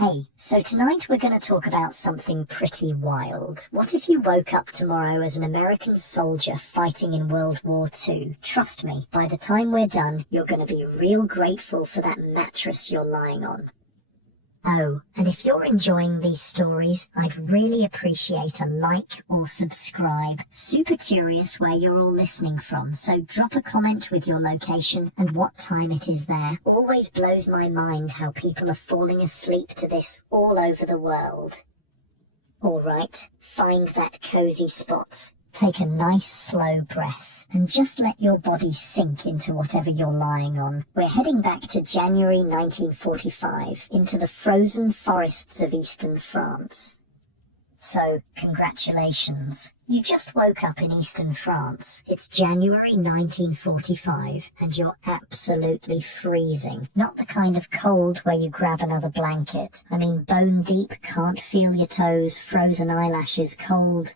Hey, so tonight we're going to talk about something pretty wild. What if you woke up tomorrow as an American soldier fighting in World War II? Trust me, by the time we're done, you're going to be real grateful for that mattress you're lying on. Oh, and if you're enjoying these stories, I'd really appreciate a like or subscribe. Super curious where you're all listening from, so drop a comment with your location and what time it is there. Always blows my mind how people are falling asleep to this all over the world. Alright, find that cozy spot. Take a nice slow breath and just let your body sink into whatever you're lying on. We're heading back to January 1945 into the frozen forests of eastern France. So, congratulations. You just woke up in eastern France. It's January 1945 and you're absolutely freezing. Not the kind of cold where you grab another blanket. I mean, bone deep, can't feel your toes, frozen eyelashes, cold.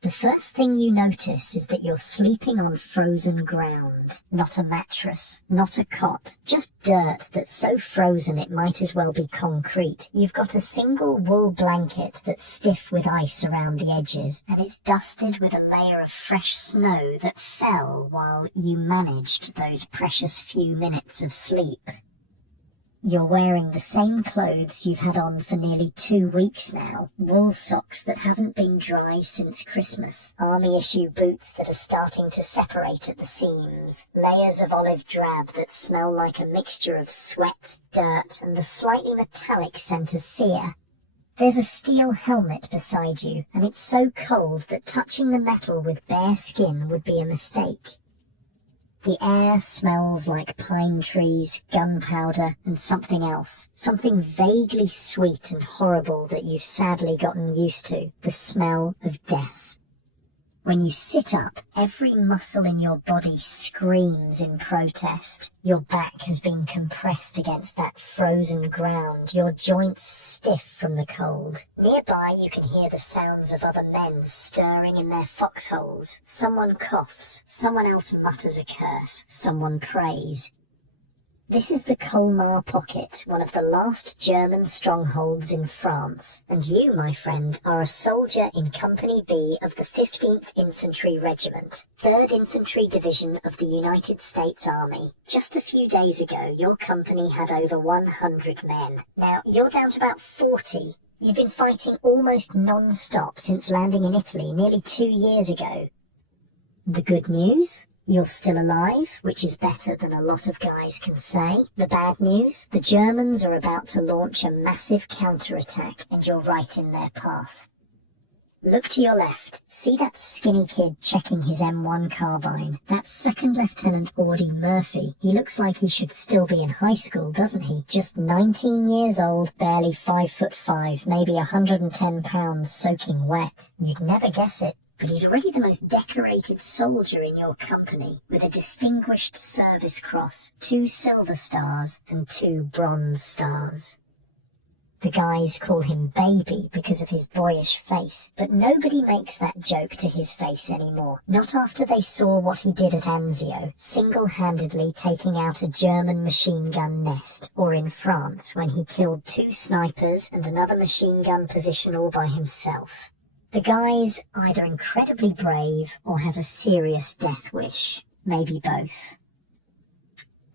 The first thing you notice is that you're sleeping on frozen ground. Not a mattress, not a cot, just dirt that's so frozen it might as well be concrete. You've got a single wool blanket that's stiff with ice around the edges, and it's dusted with a layer of fresh snow that fell while you managed those precious few minutes of sleep. You're wearing the same clothes you've had on for nearly 2 weeks now. Wool socks that haven't been dry since Christmas. Army-issue boots that are starting to separate at the seams. Layers of olive drab that smell like a mixture of sweat, dirt, and the slightly metallic scent of fear. There's a steel helmet beside you, and it's so cold that touching the metal with bare skin would be a mistake. The air smells like pine trees, gunpowder, and something else. Something vaguely sweet and horrible that you've sadly gotten used to. The smell of death. When you sit up, every muscle in your body screams in protest. Your back has been compressed against that frozen ground, your joints stiff from the cold. Nearby you can hear the sounds of other men stirring in their foxholes. Someone coughs, someone else mutters a curse, someone prays. This is the Colmar Pocket, one of the last German strongholds in France, and you, my friend, are a soldier in Company B of the 15th Infantry Regiment, 3rd Infantry Division of the United States Army. Just a few days ago, your company had over 100 men. Now, you're down to about 40. You've been fighting almost non-stop since landing in Italy nearly 2 years ago. The good news? You're still alive, which is better than a lot of guys can say. The bad news? The Germans are about to launch a massive counterattack, and you're right in their path. Look to your left. See that skinny kid checking his M1 carbine? That's Second Lieutenant Audie Murphy. He looks like he should still be in high school, doesn't he? Just 19 years old, barely 5'5", maybe 110 pounds, soaking wet. You'd never guess it. But he's already the most decorated soldier in your company, with a Distinguished Service Cross, 2 Silver Stars, and 2 Bronze Stars. The guys call him Baby because of his boyish face, but nobody makes that joke to his face anymore. Not after they saw what he did at Anzio, single-handedly taking out a German machine gun nest, or in France when he killed 2 snipers and another machine gun position all by himself. The guy's either incredibly brave or has a serious death wish. Maybe both.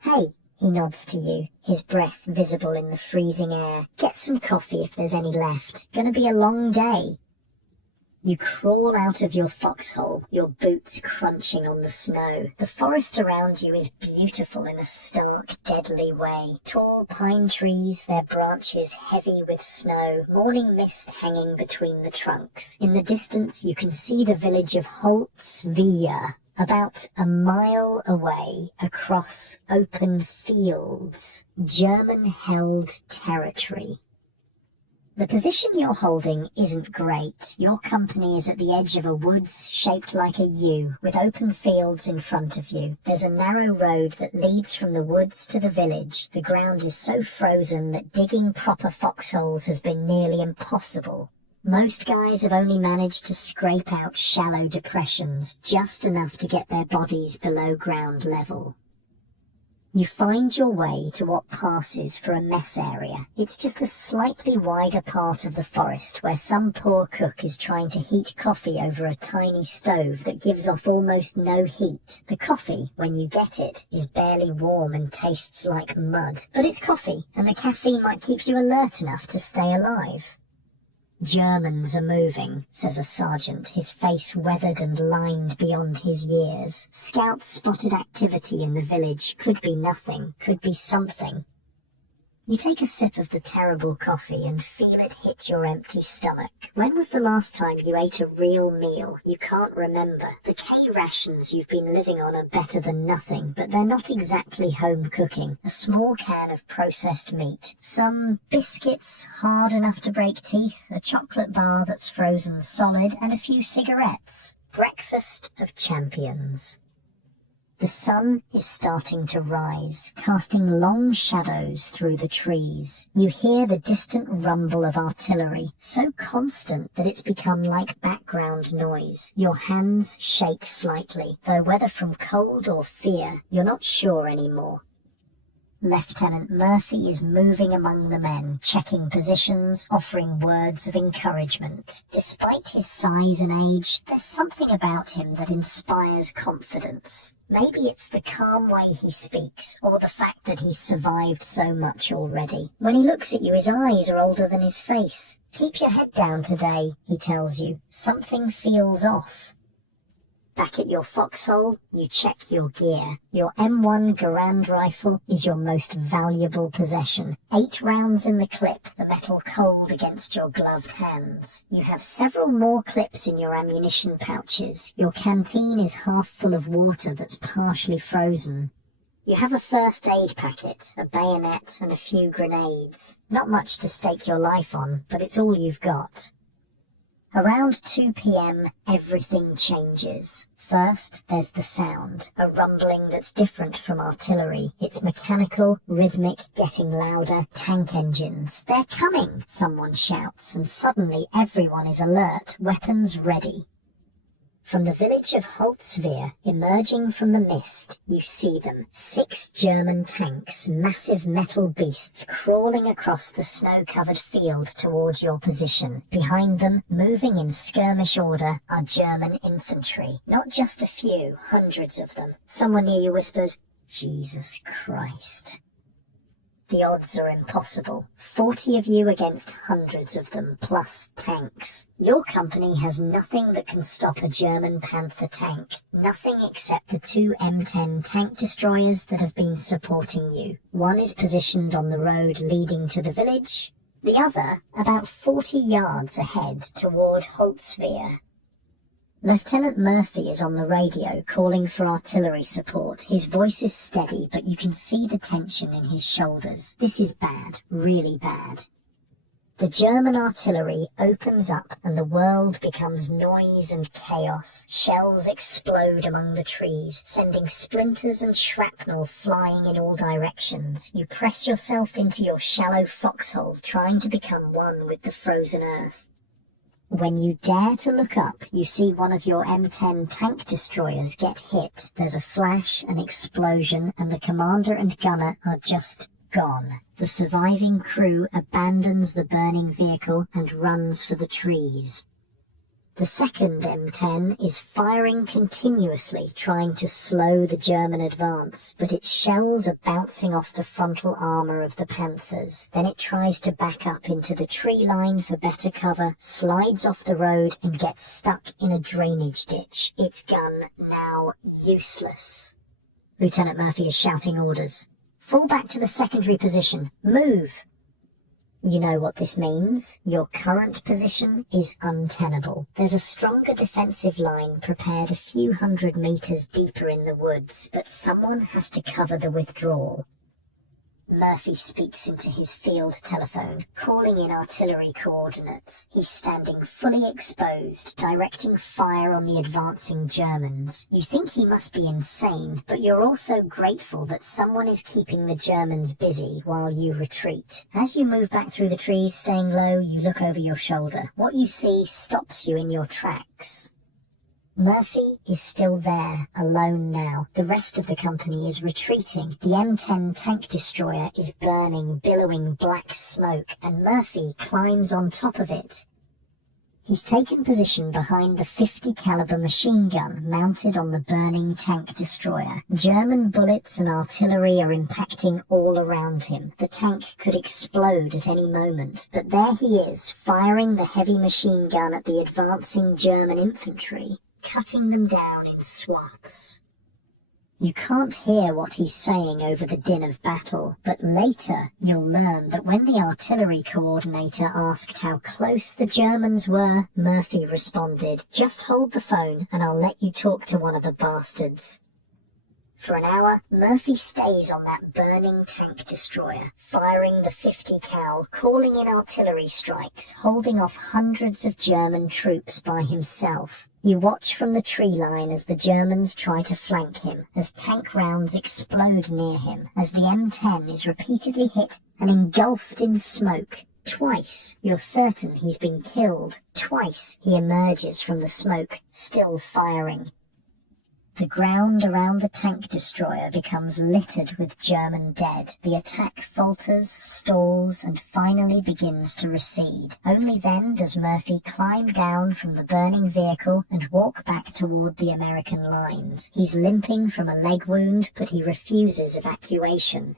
Hey, he nods to you, his breath visible in the freezing air. Get some coffee if there's any left. Gonna be a long day. You crawl out of your foxhole, your boots crunching on the snow. The forest around you is beautiful in a stark, deadly way. Tall pine trees, their branches heavy with snow, morning mist hanging between the trunks. In the distance you can see the village of Holtzwihr, about a mile away across open fields, German-held territory. The position you're holding isn't great. Your company is at the edge of a woods shaped like a U, with open fields in front of you. There's a narrow road that leads from the woods to the village. The ground is so frozen that digging proper foxholes has been nearly impossible. Most guys have only managed to scrape out shallow depressions, just enough to get their bodies below ground level. You find your way to what passes for a mess area. It's just a slightly wider part of the forest where some poor cook is trying to heat coffee over a tiny stove that gives off almost no heat. The coffee, when you get it, is barely warm and tastes like mud. But it's coffee, and the caffeine might keep you alert enough to stay alive. "Germans are moving," says a sergeant, his face weathered and lined beyond his years. Scouts spotted activity in the village. Could be nothing, could be something. You take a sip of the terrible coffee and feel it hit your empty stomach. When was the last time you ate a real meal? You can't remember. The K rations you've been living on are better than nothing, but they're not exactly home cooking. A small can of processed meat, some biscuits hard enough to break teeth, a chocolate bar that's frozen solid, and a few cigarettes. Breakfast of champions. The sun is starting to rise, casting long shadows through the trees. You hear the distant rumble of artillery, so constant that it's become like background noise. Your hands shake slightly, though whether from cold or fear, you're not sure anymore. Lieutenant Murphy is moving among the men, checking positions, offering words of encouragement. Despite his size and age, there's something about him that inspires confidence. Maybe it's the calm way he speaks, or the fact that he's survived so much already. When he looks at you, his eyes are older than his face. "Keep your head down today," he tells you. "Something feels off." Back at your foxhole, you check your gear. Your M1 Garand rifle is your most valuable possession. 8 rounds in the clip, the metal cold against your gloved hands. You have several more clips in your ammunition pouches. Your canteen is half full of water that's partially frozen. You have a first aid packet, a bayonet, and a few grenades. Not much to stake your life on, but it's all you've got. Around 2 p.m, everything changes. First, there's the sound, a rumbling that's different from artillery. It's mechanical, rhythmic, getting louder. Tank engines. "They're coming," someone shouts, and suddenly everyone is alert, weapons ready. From the village of Holtzwihr, emerging from the mist, you see them. 6 German tanks, massive metal beasts crawling across the snow-covered field toward your position. Behind them, moving in skirmish order, are German infantry. Not just a few, hundreds of them. Someone near you whispers, "Jesus Christ." The odds are impossible. 40 of you against hundreds of them, plus tanks. Your company has nothing that can stop a German Panther tank. Nothing except the 2 M10 tank destroyers that have been supporting you. One is positioned on the road leading to the village, the other about 40 yards ahead toward Holtzwihr. Lieutenant Murphy is on the radio calling for artillery support. His voice is steady, but you can see the tension in his shoulders. This is bad, really bad. The German artillery opens up and the world becomes noise and chaos. Shells explode among the trees, sending splinters and shrapnel flying in all directions. You press yourself into your shallow foxhole, trying to become one with the frozen earth. When you dare to look up, you see one of your M10 tank destroyers get hit. There's a flash, an explosion, and the commander and gunner are just gone. The surviving crew abandons the burning vehicle and runs for the trees. The second M10 is firing continuously, trying to slow the German advance, but its shells are bouncing off the frontal armour of the Panthers. Then it tries to back up into the tree line for better cover, slides off the road and gets stuck in a drainage ditch. Its gun now useless. Lieutenant Murphy is shouting orders. "Fall back to the secondary position. Move!" You know what this means. Your current position is untenable. There's a stronger defensive line prepared a few hundred meters deeper in the woods, but someone has to cover the withdrawal. Murphy speaks into his field telephone, calling in artillery coordinates. He's standing fully exposed, directing fire on the advancing Germans. You think he must be insane, but you're also grateful that someone is keeping the Germans busy while you retreat. As you move back through the trees, staying low, you look over your shoulder. What you see stops you in your tracks. Murphy is still there, alone now. The rest of the company is retreating. The M10 tank destroyer is burning, billowing black smoke, and Murphy climbs on top of it. He's taken position behind the 50 caliber machine gun mounted on the burning tank destroyer. German bullets and artillery are impacting all around him. The tank could explode at any moment, but there he is, firing the heavy machine gun at the advancing German infantry, cutting them down in swaths. You can't hear what he's saying over the din of battle, but later you'll learn that when the artillery coordinator asked how close the Germans were, Murphy responded, "Just hold the phone and I'll let you talk to one of the bastards." For an hour, Murphy stays on that burning tank destroyer, firing the 50 cal, calling in artillery strikes, holding off hundreds of German troops by himself. You watch from the tree line as the Germans try to flank him, as tank rounds explode near him, as the M10 is repeatedly hit and engulfed in smoke. Twice, you're certain he's been killed. Twice, he emerges from the smoke, still firing. The ground around the tank destroyer becomes littered with German dead. The attack falters, stalls, and finally begins to recede. Only then does Murphy climb down from the burning vehicle and walk back toward the American lines. He's limping from a leg wound, but he refuses evacuation.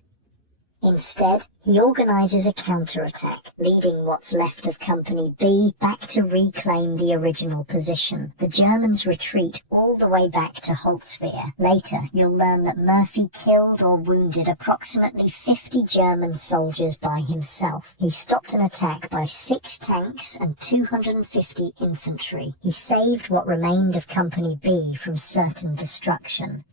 Instead, he organizes a counterattack, leading what's left of Company B back to reclaim the original position. The Germans retreat all the way back to Holtzwihr. Later, you'll learn that Murphy killed or wounded approximately 50 German soldiers by himself. He stopped an attack by 6 tanks and 250 infantry. He saved what remained of Company B from certain destruction.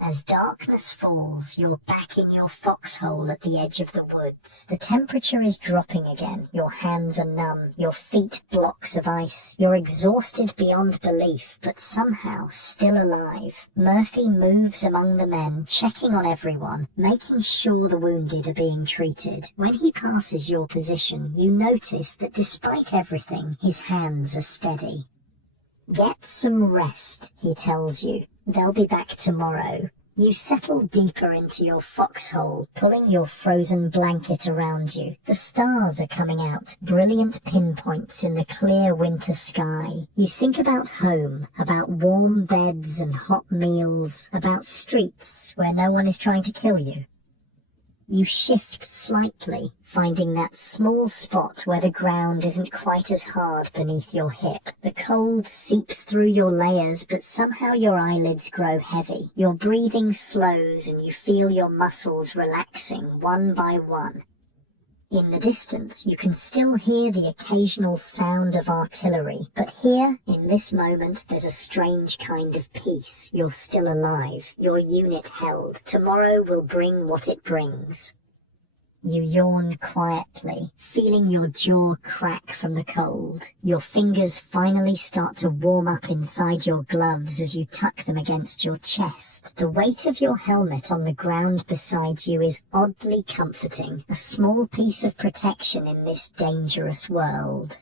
As darkness falls, you're back in your foxhole at the edge of the woods. The temperature is dropping again. Your hands are numb, your feet blocks of ice. You're exhausted beyond belief, but somehow still alive. Murphy moves among the men, checking on everyone, making sure the wounded are being treated. When he passes your position, you notice that despite everything, his hands are steady. "Get some rest," he tells you. "They'll be back tomorrow." You settle deeper into your foxhole, pulling your frozen blanket around you. The stars are coming out, brilliant pinpoints in the clear winter sky. You think about home, about warm beds and hot meals, about streets where no one is trying to kill you. You shift slightly, finding that small spot where the ground isn't quite as hard beneath your hip. The cold seeps through your layers, but somehow your eyelids grow heavy. Your breathing slows and you feel your muscles relaxing one by one. In the distance, you can still hear the occasional sound of artillery, but here, in this moment, there's a strange kind of peace. You're still alive, your unit held. Tomorrow will bring what it brings. You yawn quietly, feeling your jaw crack from the cold. Your fingers finally start to warm up inside your gloves as you tuck them against your chest. The weight of your helmet on the ground beside you is oddly comforting, a small piece of protection in this dangerous world.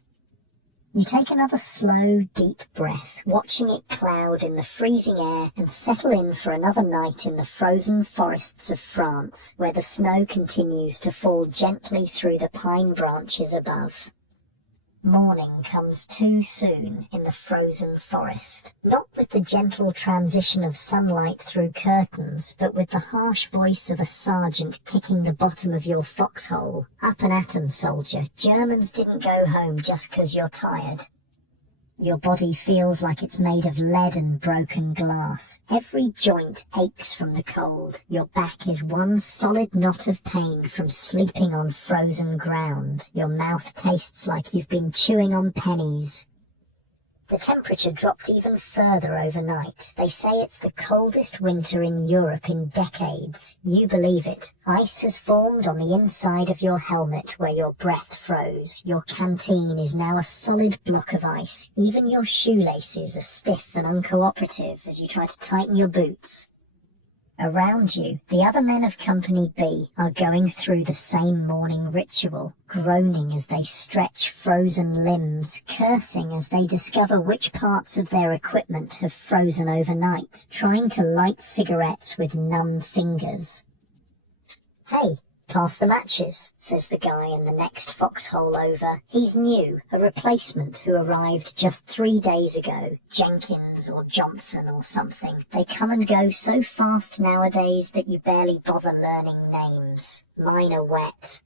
You take another slow, deep breath, watching it cloud in the freezing air and settle in for another night in the frozen forests of France, where the snow continues to fall gently through the pine branches above. Morning comes too soon in the frozen forest, not with the gentle transition of sunlight through curtains, but with the harsh voice of a sergeant kicking the bottom of your foxhole. "Up and at 'em, soldier. Germans didn't go home just 'cause you're tired." Your body feels like it's made of lead and broken glass. Every joint aches from the cold. Your back is one solid knot of pain from sleeping on frozen ground. Your mouth tastes like you've been chewing on pennies. The temperature dropped even further overnight. They say it's the coldest winter in Europe in decades. You believe it. Ice has formed on the inside of your helmet where your breath froze. Your canteen is now a solid block of ice. Even your shoelaces are stiff and uncooperative as you try to tighten your boots. Around you, the other men of Company B are going through the same morning ritual, groaning as they stretch frozen limbs, cursing as they discover which parts of their equipment have frozen overnight, trying to light cigarettes with numb fingers. "Hey, pass the matches," says the guy in the next foxhole over. He's new, a replacement who arrived just 3 days ago. Jenkins or Johnson or something. They come and go so fast nowadays that you barely bother learning names. Mine are wet.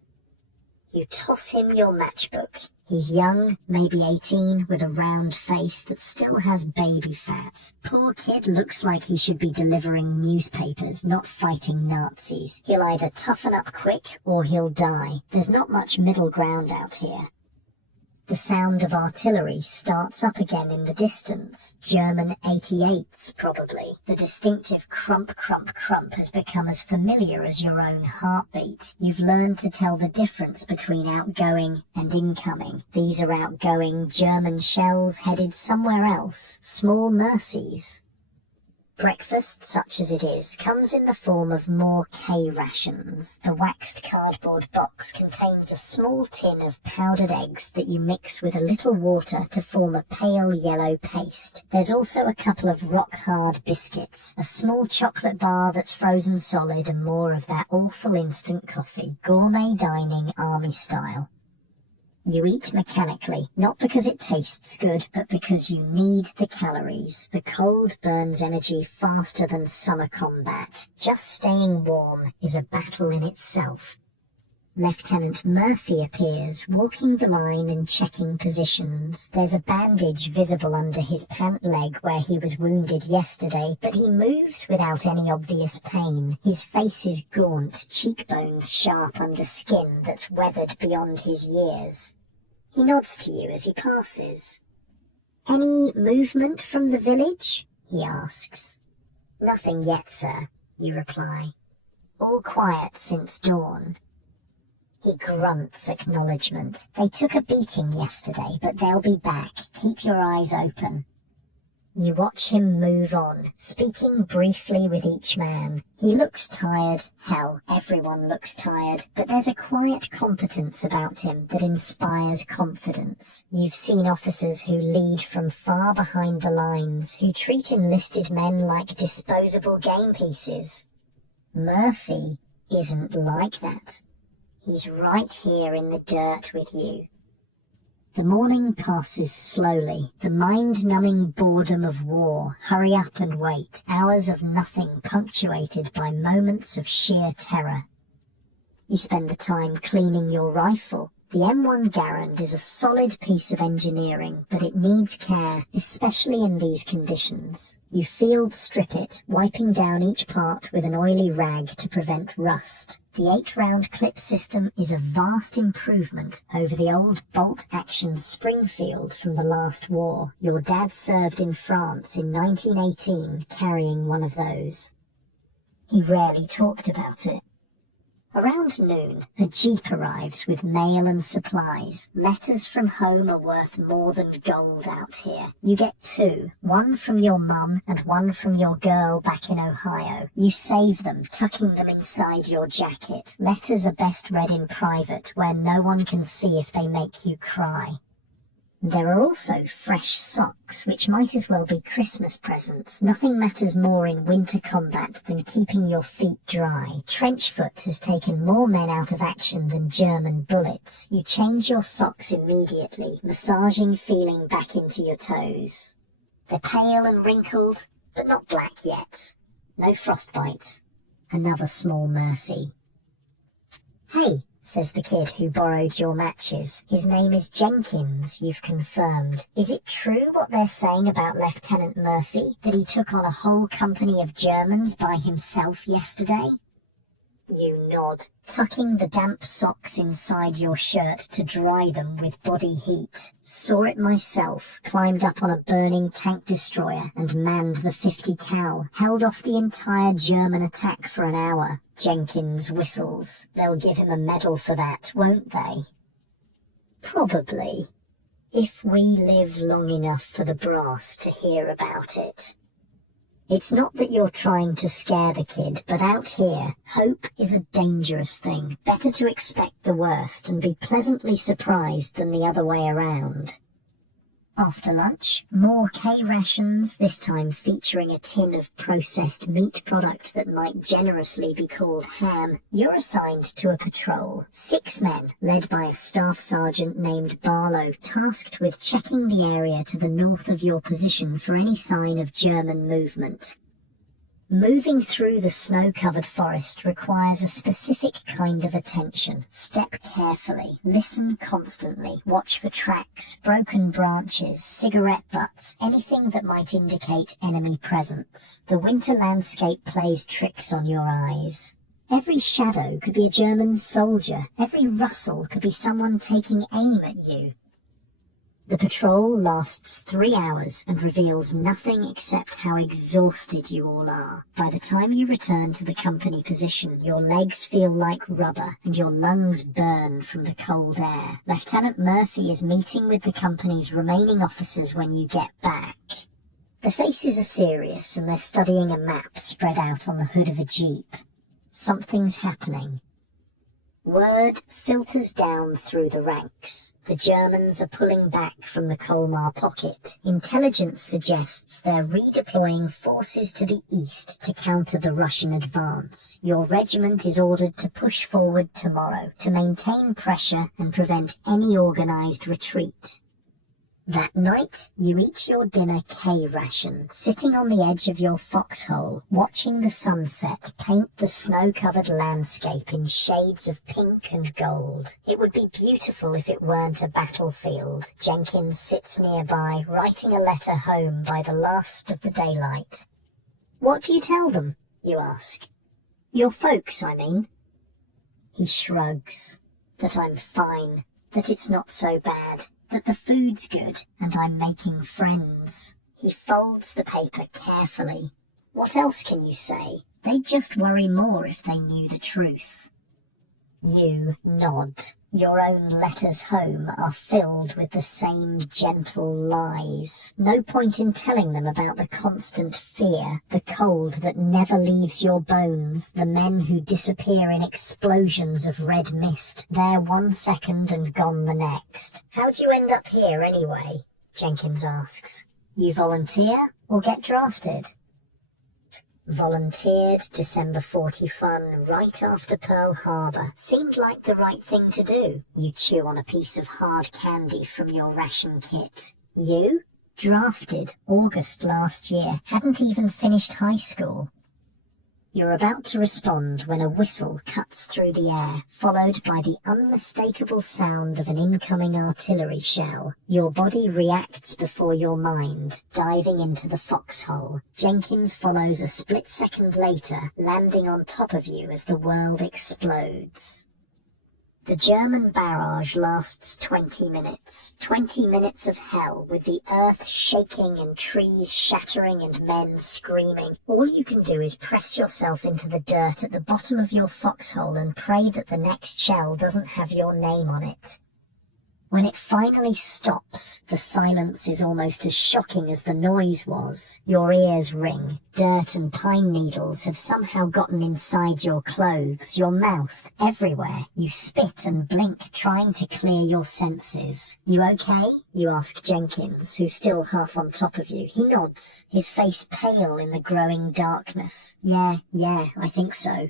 You toss him your matchbook. He's young, maybe 18, with a round face that still has baby fat. Poor kid looks like he should be delivering newspapers, not fighting Nazis. He'll either toughen up quick or he'll die. There's not much middle ground out here. The sound of artillery starts up again in the distance. German 88s, probably. The distinctive crump, crump, crump has become as familiar as your own heartbeat. You've learned to tell the difference between outgoing and incoming. These are outgoing German shells headed somewhere else. Small mercies. Breakfast, such as it is, comes in the form of more K rations. The waxed cardboard box contains a small tin of powdered eggs that you mix with a little water to form a pale yellow paste. There's also a couple of rock-hard biscuits, a small chocolate bar that's frozen solid, and more of that awful instant coffee, gourmet dining army style. You eat mechanically, not because it tastes good, but because you need the calories. The cold burns energy faster than summer combat. Just staying warm is a battle in itself. Lieutenant Murphy appears, walking the line and checking positions. There's a bandage visible under his pant leg where he was wounded yesterday, but he moves without any obvious pain. His face is gaunt, cheekbones sharp under skin that's weathered beyond his years. He nods to you as he passes. "Any movement from the village?" he asks. "Nothing yet, sir," you reply. "All quiet since dawn." He grunts acknowledgement. "They took a beating yesterday, but they'll be back. Keep your eyes open." You watch him move on, speaking briefly with each man. He looks tired. Hell, everyone looks tired. But there's a quiet competence about him that inspires confidence. You've seen officers who lead from far behind the lines, who treat enlisted men like disposable game pieces. Murphy isn't like that. He's right here in the dirt with you. The morning passes slowly, the mind-numbing boredom of war, hurry up and wait, hours of nothing punctuated by moments of sheer terror. You spend the time cleaning your rifle. The M1 Garand is a solid piece of engineering, but it needs care, especially in these conditions. You field strip it, wiping down each part with an oily rag to prevent rust. The 8-round clip system is a vast improvement over the old bolt-action Springfield from the last war. Your dad served in France in 1918 carrying one of those. He rarely talked about it. Around noon, a jeep arrives with mail and supplies. Letters from home are worth more than gold out here. You get 2, one from your mum and one from your girl back in Ohio. You save them, tucking them inside your jacket. Letters are best read in private, where no one can see if they make you cry. There are also fresh socks, which might as well be Christmas presents. Nothing matters more in winter combat than keeping your feet dry. Trenchfoot has taken more men out of action than German bullets. You change your socks immediately, massaging feeling back into your toes. They're pale and wrinkled, but not black yet. No frostbite. Another small mercy. "Hey," says the kid who borrowed your matches. "His name is Jenkins, you've confirmed. Is it true what they're saying about Lieutenant Murphy, that he took on a whole company of Germans by himself yesterday?" You nod, tucking the damp socks inside your shirt to dry them with body heat. "Saw it myself. Climbed up on a burning tank destroyer and manned the 50 cal. Held off the entire German attack for an hour." Jenkins whistles. "They'll give him a medal for that, won't they?" "Probably. If we live long enough for the brass to hear about it." It's not that you're trying to scare the kid, but out here, hope is a dangerous thing. Better to expect the worst and be pleasantly surprised than the other way around. After lunch, more K-rations, this time featuring a tin of processed meat product that might generously be called ham. You're assigned to a patrol. 6 men, led by a staff sergeant named Barlow, tasked with checking the area to the north of your position for any sign of German movement. Moving through the snow-covered forest requires a specific kind of attention. Step carefully, listen constantly, watch for tracks, broken branches, cigarette butts, anything that might indicate enemy presence. The winter landscape plays tricks on your eyes. Every shadow could be a German soldier. Every rustle could be someone taking aim at you. The patrol lasts 3 hours and reveals nothing except how exhausted you all are. By the time you return to the company position, your legs feel like rubber and your lungs burn from the cold air. Lieutenant Murphy is meeting with the company's remaining officers when you get back. The faces are serious and they're studying a map spread out on the hood of a jeep. Something's happening. Word filters down through the ranks. The Germans are pulling back from the Colmar pocket. Intelligence suggests they're redeploying forces to the east to counter the Russian advance. Your regiment is ordered to push forward tomorrow to maintain pressure and prevent any organized retreat. That night, you eat your dinner K-ration, sitting on the edge of your foxhole, watching the sunset paint the snow-covered landscape in shades of pink and gold. It would be beautiful if it weren't a battlefield. Jenkins sits nearby, writing a letter home by the last of the daylight. What do you tell them? You ask. Your folks, I mean. He shrugs. That I'm fine, that it's not so bad. That the food's good, and I'm making friends. He folds the paper carefully. What else can you say? They'd just worry more if they knew the truth. You nod. Your own letters home are filled with the same gentle lies. No point in telling them about the constant fear, the cold that never leaves your bones, the men who disappear in explosions of red mist, there 1 second and gone the next. How'd you end up here anyway? Jenkins asks. You volunteer or get drafted? Volunteered December 41, right after Pearl Harbor. Seemed like the right thing to do. You chew on a piece of hard candy from your ration kit. You? Drafted August last year. Hadn't even finished high school. You're about to respond when a whistle cuts through the air, followed by the unmistakable sound of an incoming artillery shell. Your body reacts before your mind, diving into the foxhole. Jenkins follows a split second later, landing on top of you as the world explodes. The German barrage lasts 20 minutes. 20 minutes of hell, with the earth shaking and trees shattering and men screaming. All you can do is press yourself into the dirt at the bottom of your foxhole and pray that the next shell doesn't have your name on it. When it finally stops, the silence is almost as shocking as the noise was. Your ears ring. Dirt and pine needles have somehow gotten inside your clothes, your mouth, everywhere. You spit and blink, trying to clear your senses. You okay? You ask Jenkins, who's still half on top of you. He nods, his face pale in the growing darkness. Yeah, I think so.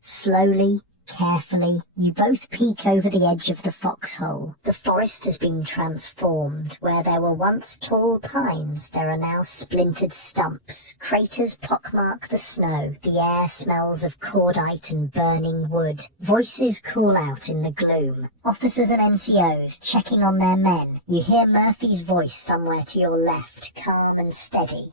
Slowly, carefully, you both peek over the edge of the foxhole. The forest has been transformed. Where there were once tall pines, there are now splintered stumps. Craters pockmark the snow. The air smells of cordite and burning wood. Voices call out in the gloom. Officers and NCOs checking on their men. You hear Murphy's voice somewhere to your left, calm and steady.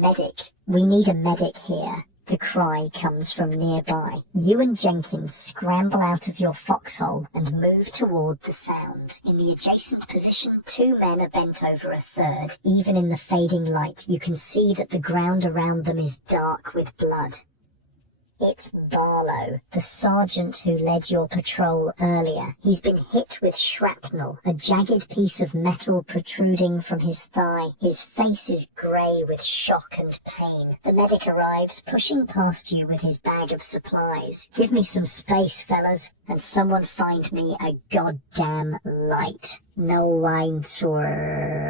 Medic. We need a medic here. The cry comes from nearby. You and Jenkins scramble out of your foxhole and move toward the sound. In the adjacent position, 2 men are bent over a third. Even in the fading light, you can see that the ground around them is dark with blood. It's Barlow, the sergeant who led your patrol earlier. He's been hit with shrapnel, a jagged piece of metal protruding from his thigh. His face is grey with shock and pain. The medic arrives, pushing past you with his bag of supplies. Give me some space, fellas, and someone find me a goddamn light. No wine, sir.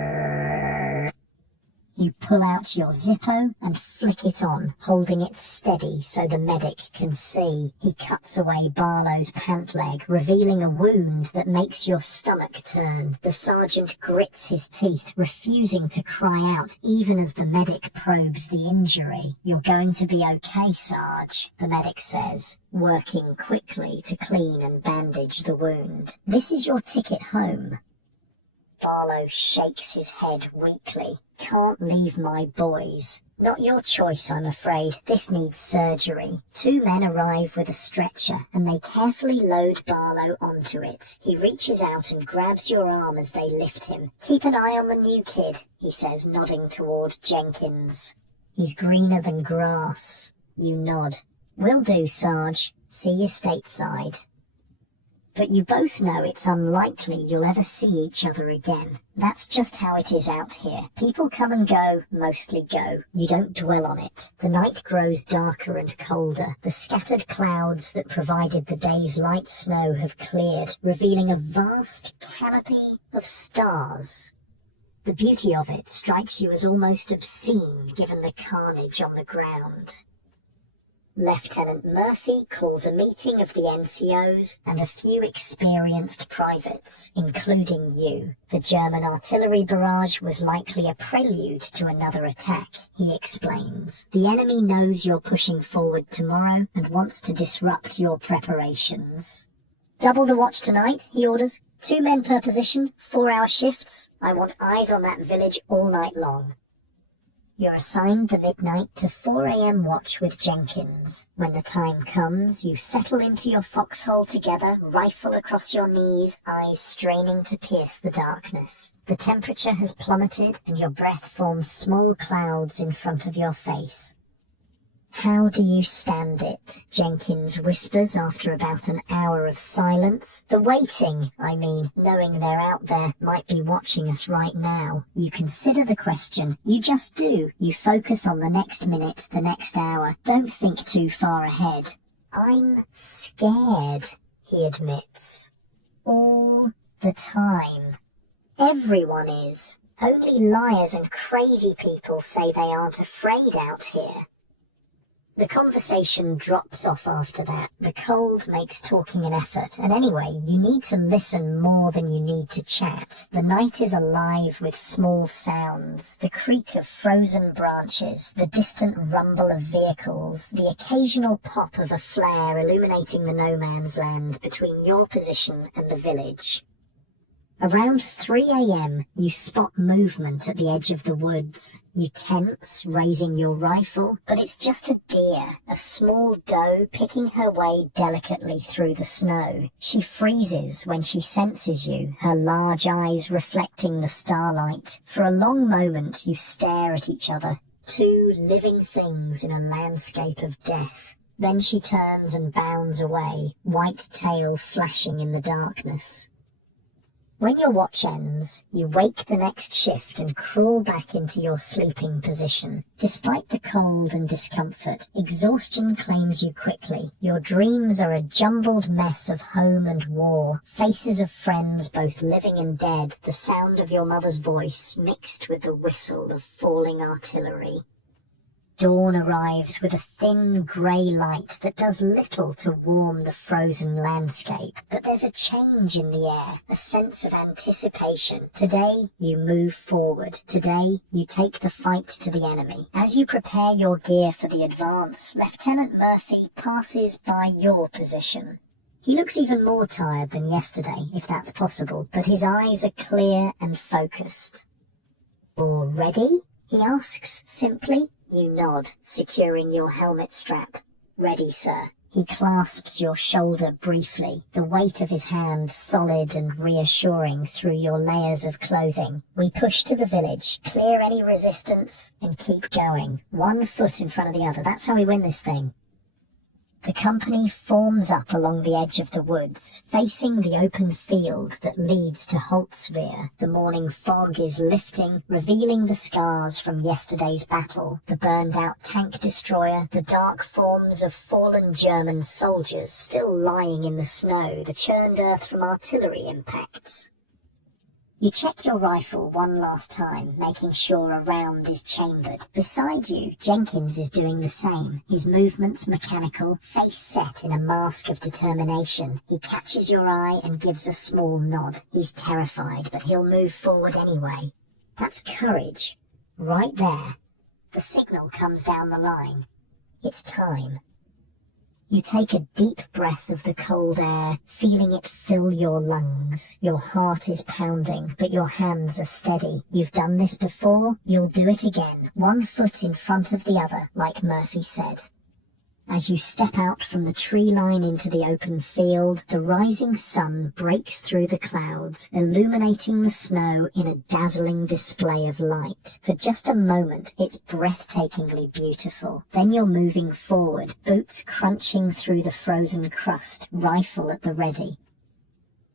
You pull out your Zippo and flick it on, holding it steady so the medic can see. He cuts away Barlow's pant leg, revealing a wound that makes your stomach turn. The sergeant grits his teeth, refusing to cry out even as the medic probes the injury. You're going to be okay, Sarge, the medic says, working quickly to clean and bandage the wound. This is your ticket home. Barlow shakes his head weakly. Can't leave my boys. Not your choice, I'm afraid. This needs surgery. 2 men arrive with a stretcher, and they carefully load Barlow onto it. He reaches out and grabs your arm as they lift him. Keep an eye on the new kid, he says, nodding toward Jenkins. He's greener than grass. You nod. Will do, Sarge. See you stateside. But you both know it's unlikely you'll ever see each other again. That's just how it is out here. People come and go, mostly go. You don't dwell on it. The night grows darker and colder. The scattered clouds that provided the day's light snow have cleared, revealing a vast canopy of stars. The beauty of it strikes you as almost obscene, given the carnage on the ground. Lieutenant Murphy calls a meeting of the NCOs and a few experienced privates, including you. The German artillery barrage was likely a prelude to another attack, he explains. The enemy knows you're pushing forward tomorrow and wants to disrupt your preparations. Double the watch tonight, he orders. 2 men per position, 4-hour shifts. I want eyes on that village all night long. You're assigned the midnight to 4 a.m. watch with Jenkins. When the time comes, you settle into your foxhole together, rifle across your knees, eyes straining to pierce the darkness. The temperature has plummeted and your breath forms small clouds in front of your face. How do you stand it? Jenkins whispers after about an hour of silence. The waiting, I mean, knowing they're out there, might be watching us right now. You consider the question. You just do. You focus on the next minute, the next hour. Don't think too far ahead. I'm scared, he admits. All the time. Everyone is. Only liars and crazy people say they aren't afraid out here. The conversation drops off after that. The cold makes talking an effort, and anyway, you need to listen more than you need to chat. The night is alive with small sounds, the creak of frozen branches, the distant rumble of vehicles, the occasional pop of a flare illuminating the no man's land between your position and the village. Around 3 a.m, you spot movement at the edge of the woods. You tense, raising your rifle, but it's just a deer, a small doe picking her way delicately through the snow. She freezes when she senses you, her large eyes reflecting the starlight. For a long moment you stare at each other, 2 living things in a landscape of death. Then she turns and bounds away, white tail flashing in the darkness. When your watch ends, you wake the next shift and crawl back into your sleeping position. Despite the cold and discomfort, exhaustion claims you quickly. Your dreams are a jumbled mess of home and war, faces of friends both living and dead, the sound of your mother's voice mixed with the whistle of falling artillery. Dawn arrives with a thin grey light that does little to warm the frozen landscape, but there's a change in the air, a sense of anticipation. Today you move forward. Today you take the fight to the enemy. As you prepare your gear for the advance, Lieutenant Murphy passes by your position. He looks even more tired than yesterday, if that's possible, but his eyes are clear and focused. "All ready?" he asks simply. You nod, securing your helmet strap. "Ready, sir." He clasps your shoulder briefly, the weight of his hand solid and reassuring through your layers of clothing. We push to the village, clear any resistance, and keep going. 1 foot in front of the other. That's how we win this thing. The company forms up along the edge of the woods, facing the open field that leads to Holtzwehr. The morning fog is lifting, revealing the scars from yesterday's battle, the burned-out tank destroyer, the dark forms of fallen German soldiers still lying in the snow, the churned earth from artillery impacts. You check your rifle one last time, making sure a round is chambered. Beside you, Jenkins is doing the same, his movements mechanical, face set in a mask of determination. He catches your eye and gives a small nod. He's terrified, but he'll move forward anyway. That's courage. Right there. The signal comes down the line. It's time. You take a deep breath of the cold air, feeling it fill your lungs. Your heart is pounding, but your hands are steady. You've done this before, you'll do it again, one foot in front of the other, like Murphy said. As you step out from the tree line into the open field, the rising sun breaks through the clouds, illuminating the snow in a dazzling display of light. For just a moment, it's breathtakingly beautiful. Then you're moving forward, boots crunching through the frozen crust, rifle at the ready.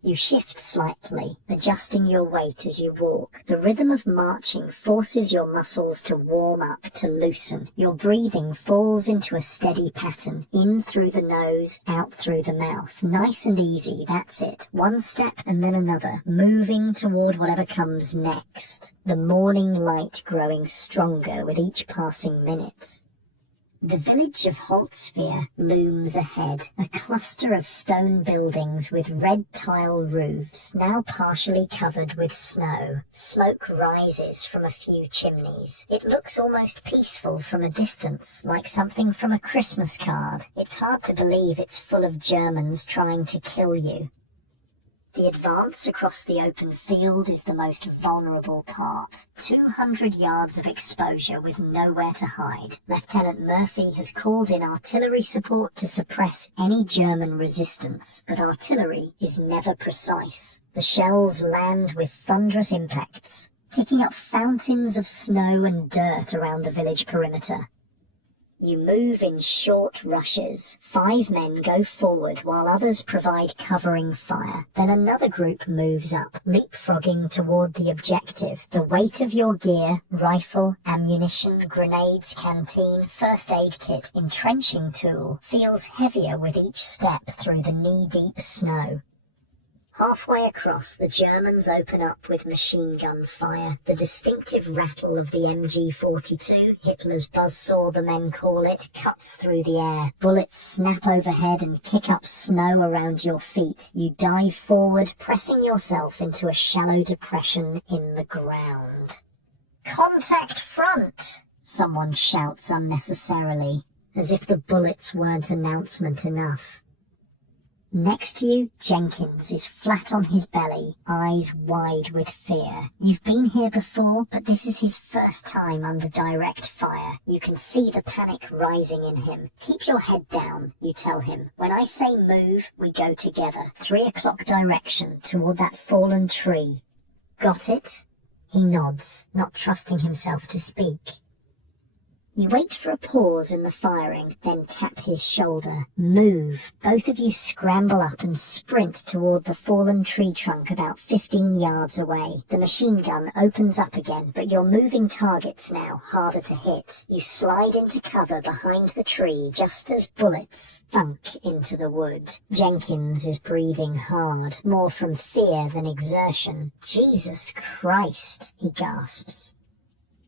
You shift slightly, adjusting your weight as you walk. The rhythm of marching forces your muscles to warm up, to loosen. Your breathing falls into a steady pattern, in through the nose, out through the mouth. Nice and easy, that's it. One step and then another, moving toward whatever comes next. The morning light growing stronger with each passing minute. The village of Holtzwehr looms ahead, a cluster of stone buildings with red tile roofs, now partially covered with snow. Smoke rises from a few chimneys. It looks almost peaceful from a distance, like something from a Christmas card. It's hard to believe it's full of Germans trying to kill you. The advance across the open field is the most vulnerable part. 200 yards of exposure with nowhere to hide. Lieutenant Murphy has called in artillery support to suppress any German resistance, but artillery is never precise. The shells land with thunderous impacts, kicking up fountains of snow and dirt around the village perimeter. You move in short rushes. 5 men go forward while others provide covering fire. Then another group moves up, leapfrogging toward the objective. The weight of your gear, rifle, ammunition, grenades, canteen, first aid kit, entrenching tool, feels heavier with each step through the knee-deep snow. Halfway across, the Germans open up with machine gun fire. The distinctive rattle of the MG-42, Hitler's buzzsaw the men call it, cuts through the air. Bullets snap overhead and kick up snow around your feet. You dive forward, pressing yourself into a shallow depression in the ground. "Contact front!" someone shouts unnecessarily, as if the bullets weren't announcement enough. Next to you, Jenkins is flat on his belly, eyes wide with fear. You've been here before, but this is his first time under direct fire. You can see the panic rising in him. "Keep your head down," you tell him. "When I say move, we go together. 3 o'clock direction, toward that fallen tree." "Got it?" He nods, not trusting himself to speak. You wait for a pause in the firing, then tap his shoulder. "Move." Both of you scramble up and sprint toward the fallen tree trunk about 15 yards away. The machine gun opens up again, but you're moving targets now, harder to hit. You slide into cover behind the tree just as bullets thunk into the wood. Jenkins is breathing hard, more from fear than exertion. "Jesus Christ," he gasps.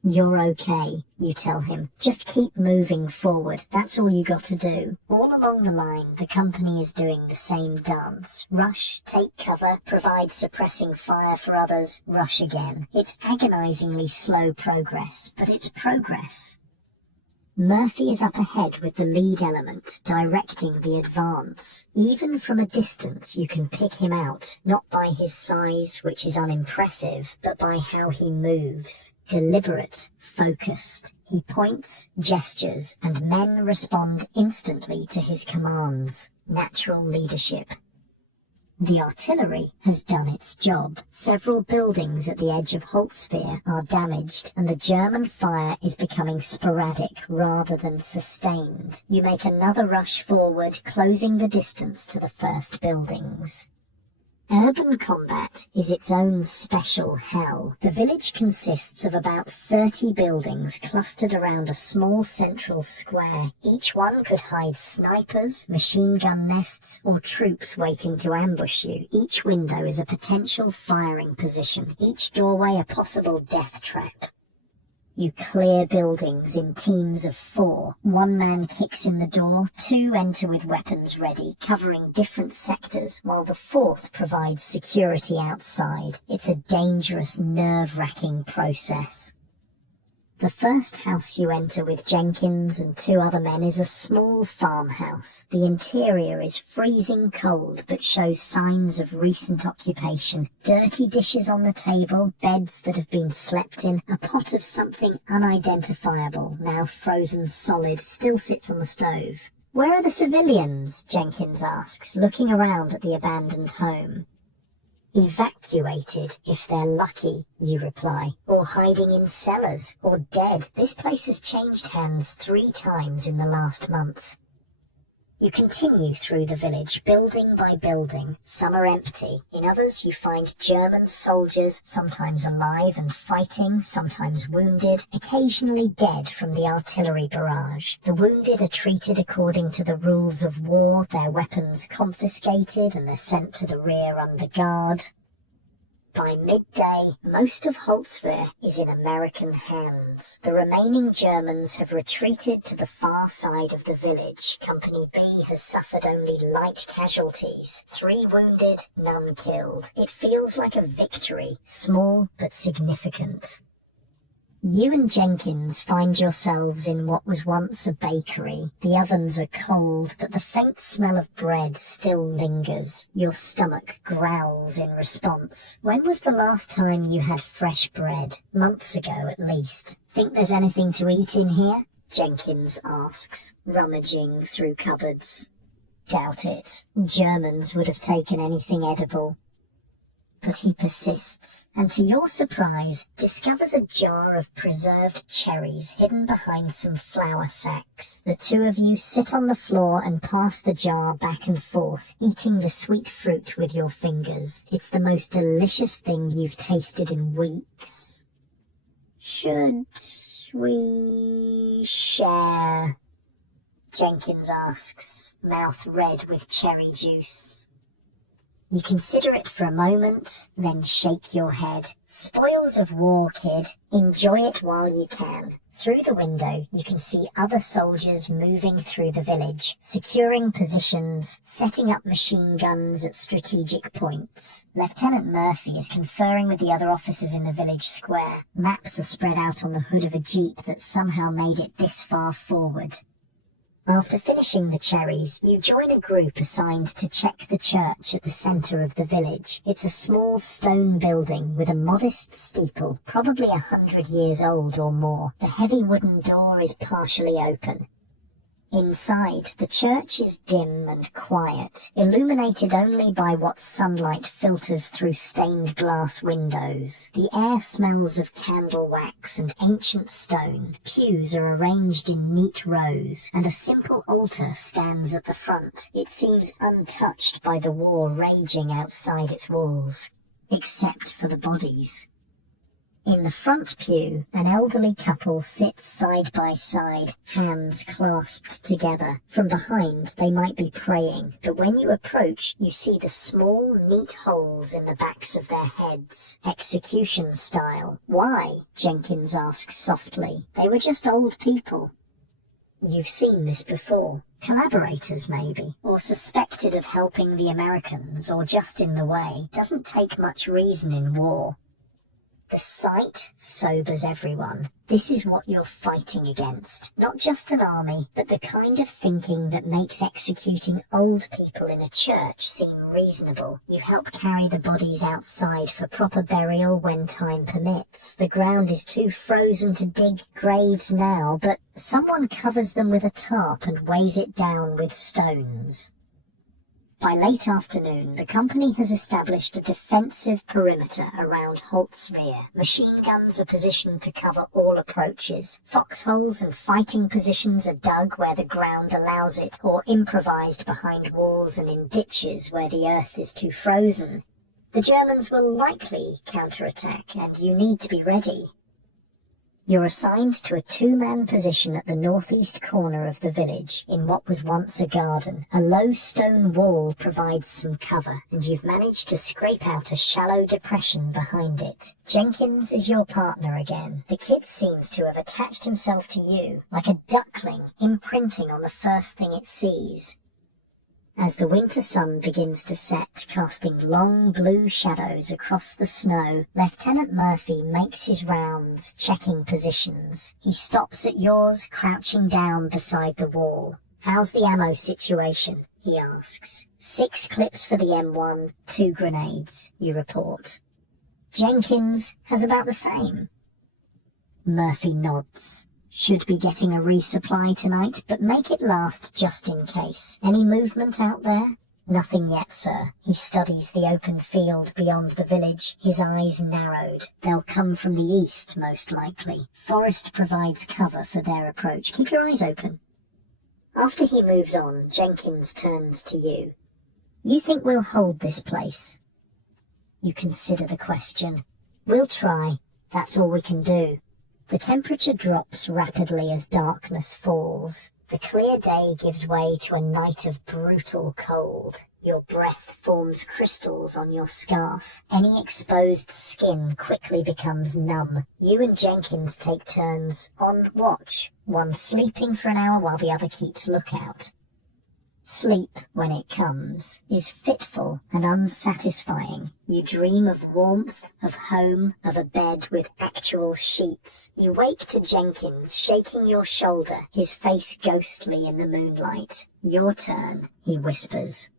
"You're okay," you tell him. "Just keep moving forward. That's all you got to do." All along the line, the company is doing the same dance. Rush, take cover, provide suppressing fire for others, rush again. It's agonizingly slow progress, but it's progress. Murphy is up ahead with the lead element, directing the advance. Even from a distance you can pick him out, not by his size, which is unimpressive, but by how he moves. Deliberate, focused. He points, gestures, and men respond instantly to his commands. Natural leadership. The artillery has done its job. Several buildings at the edge of Holtzwihr are damaged, and the German fire is becoming sporadic rather than sustained. You make another rush forward, closing the distance to the first buildings. Urban combat is its own special hell. The village consists of about 30 buildings clustered around a small central square. Each one could hide snipers, machine gun nests, or troops waiting to ambush you. Each window is a potential firing position, each doorway a possible death trap. You clear buildings in teams of 4. One man kicks in the door, 2 enter with weapons ready, covering different sectors, while the 4th provides security outside. It's a dangerous, nerve-wracking process. The first house you enter with Jenkins and 2 other men is a small farmhouse. The interior is freezing cold but shows signs of recent occupation. Dirty dishes on the table, beds that have been slept in, a pot of something unidentifiable, now frozen solid, still sits on the stove. "Where are the civilians?" Jenkins asks, looking around at the abandoned home. "Evacuated, if they're lucky," you reply, "or hiding in cellars, or dead. This place has changed hands 3 times in the last month." You continue through the village, building by building. Some are empty. In others you find German soldiers, sometimes alive and fighting, sometimes wounded, occasionally dead from the artillery barrage. The wounded are treated according to the rules of war, their weapons confiscated, and they're sent to the rear under guard. By midday, most of Holtzwihr is in American hands. The remaining Germans have retreated to the far side of the village. Company B has suffered only light casualties. 3 wounded, none killed. It feels like a victory, small but significant. You and Jenkins find yourselves in what was once a bakery. The ovens are cold, but the faint smell of bread still lingers. Your stomach growls in response. When was the last time you had fresh bread? Months ago, at least. "Think there's anything to eat in here?" Jenkins asks, rummaging through cupboards. "Doubt it. Germans would have taken anything edible." But he persists, and to your surprise, discovers a jar of preserved cherries hidden behind some flour sacks. The 2 of you sit on the floor and pass the jar back and forth, eating the sweet fruit with your fingers. It's the most delicious thing you've tasted in weeks. "Should we share?" Jenkins asks, mouth red with cherry juice. You consider it for a moment, then shake your head. "Spoils of war, kid. Enjoy it while you can." Through the window, you can see other soldiers moving through the village, securing positions, setting up machine guns at strategic points. Lieutenant Murphy is conferring with the other officers in the village square. Maps are spread out on the hood of a jeep that somehow made it this far forward. After finishing the cherries, you join a group assigned to check the church at the centre of the village. It's a small stone building with a modest steeple, probably 100 years old or more. The heavy wooden door is partially open. Inside, the church is dim and quiet, illuminated only by what sunlight filters through stained glass windows. The air smells of candle wax and ancient stone. Pews are arranged in neat rows, and a simple altar stands at the front. It seems untouched by the war raging outside its walls, except for the bodies. In the front pew, an elderly couple sits side by side, hands clasped together. From behind, they might be praying, but when you approach, you see the small, neat holes in the backs of their heads, execution style. "Why?" Jenkins asks softly. "They were just old people." You've seen this before. Collaborators, maybe, or suspected of helping the Americans, or just in the way. Doesn't take much reason in war. The sight sobers everyone. This is what you're fighting against. Not just an army, but the kind of thinking that makes executing old people in a church seem reasonable. You help carry the bodies outside for proper burial when time permits. The ground is too frozen to dig graves now, but someone covers them with a tarp and weighs it down with stones. By late afternoon, the company has established a defensive perimeter around Holt's rear. Machine guns are positioned to cover all approaches. Foxholes and fighting positions are dug where the ground allows it, or improvised behind walls and in ditches where the earth is too frozen. The Germans will likely counterattack, and you need to be ready. You're assigned to a two-man position at the northeast corner of the village, in what was once a garden. A low stone wall provides some cover, and you've managed to scrape out a shallow depression behind it. Jenkins is your partner again. The kid seems to have attached himself to you, like a duckling, imprinting on the first thing it sees. As the winter sun begins to set, casting long blue shadows across the snow, Lieutenant Murphy makes his rounds, checking positions. He stops at yours, crouching down beside the wall. "How's the ammo situation?" he asks. "6 clips for the M1, 2 grenades," you report. "Jenkins has about the same." Murphy nods. "Should be getting a resupply tonight, but make it last just in case. Any movement out there?" "Nothing yet, sir." He studies the open field beyond the village, his eyes narrowed. "They'll come from the east, most likely. Forest provides cover for their approach. Keep your eyes open." After he moves on, Jenkins turns to you. "You think we'll hold this place?" You consider the question. "We'll try. That's all we can do." The temperature drops rapidly as darkness falls. The clear day gives way to a night of brutal cold. Your breath forms crystals on your scarf. Any exposed skin quickly becomes numb. You and Jenkins take turns on watch, one sleeping for an hour while the other keeps lookout. Sleep, when it comes, is fitful and unsatisfying. You dream of warmth, of home, of a bed with actual sheets. You wake to Jenkins shaking your shoulder, his face ghostly in the moonlight. "Your turn," he whispers.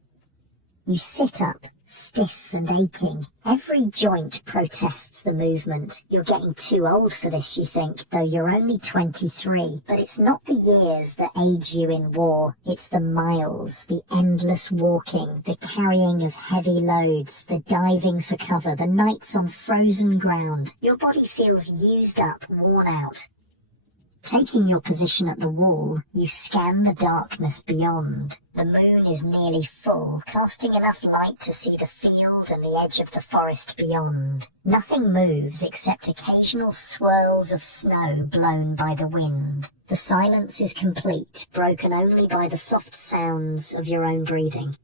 You sit up, stiff and aching. Every joint protests the movement. You're getting too old for this, you think, though you're only 23. But it's not the years that age you in war. It's the miles, the endless walking, the carrying of heavy loads, the diving for cover, the nights on frozen ground. Your body feels used up, worn out. Taking your position at the wall, you scan the darkness beyond. The moon is nearly full, casting enough light to see the field and the edge of the forest beyond. Nothing moves except occasional swirls of snow blown by the wind. The silence is complete, broken only by the soft sounds of your own breathing.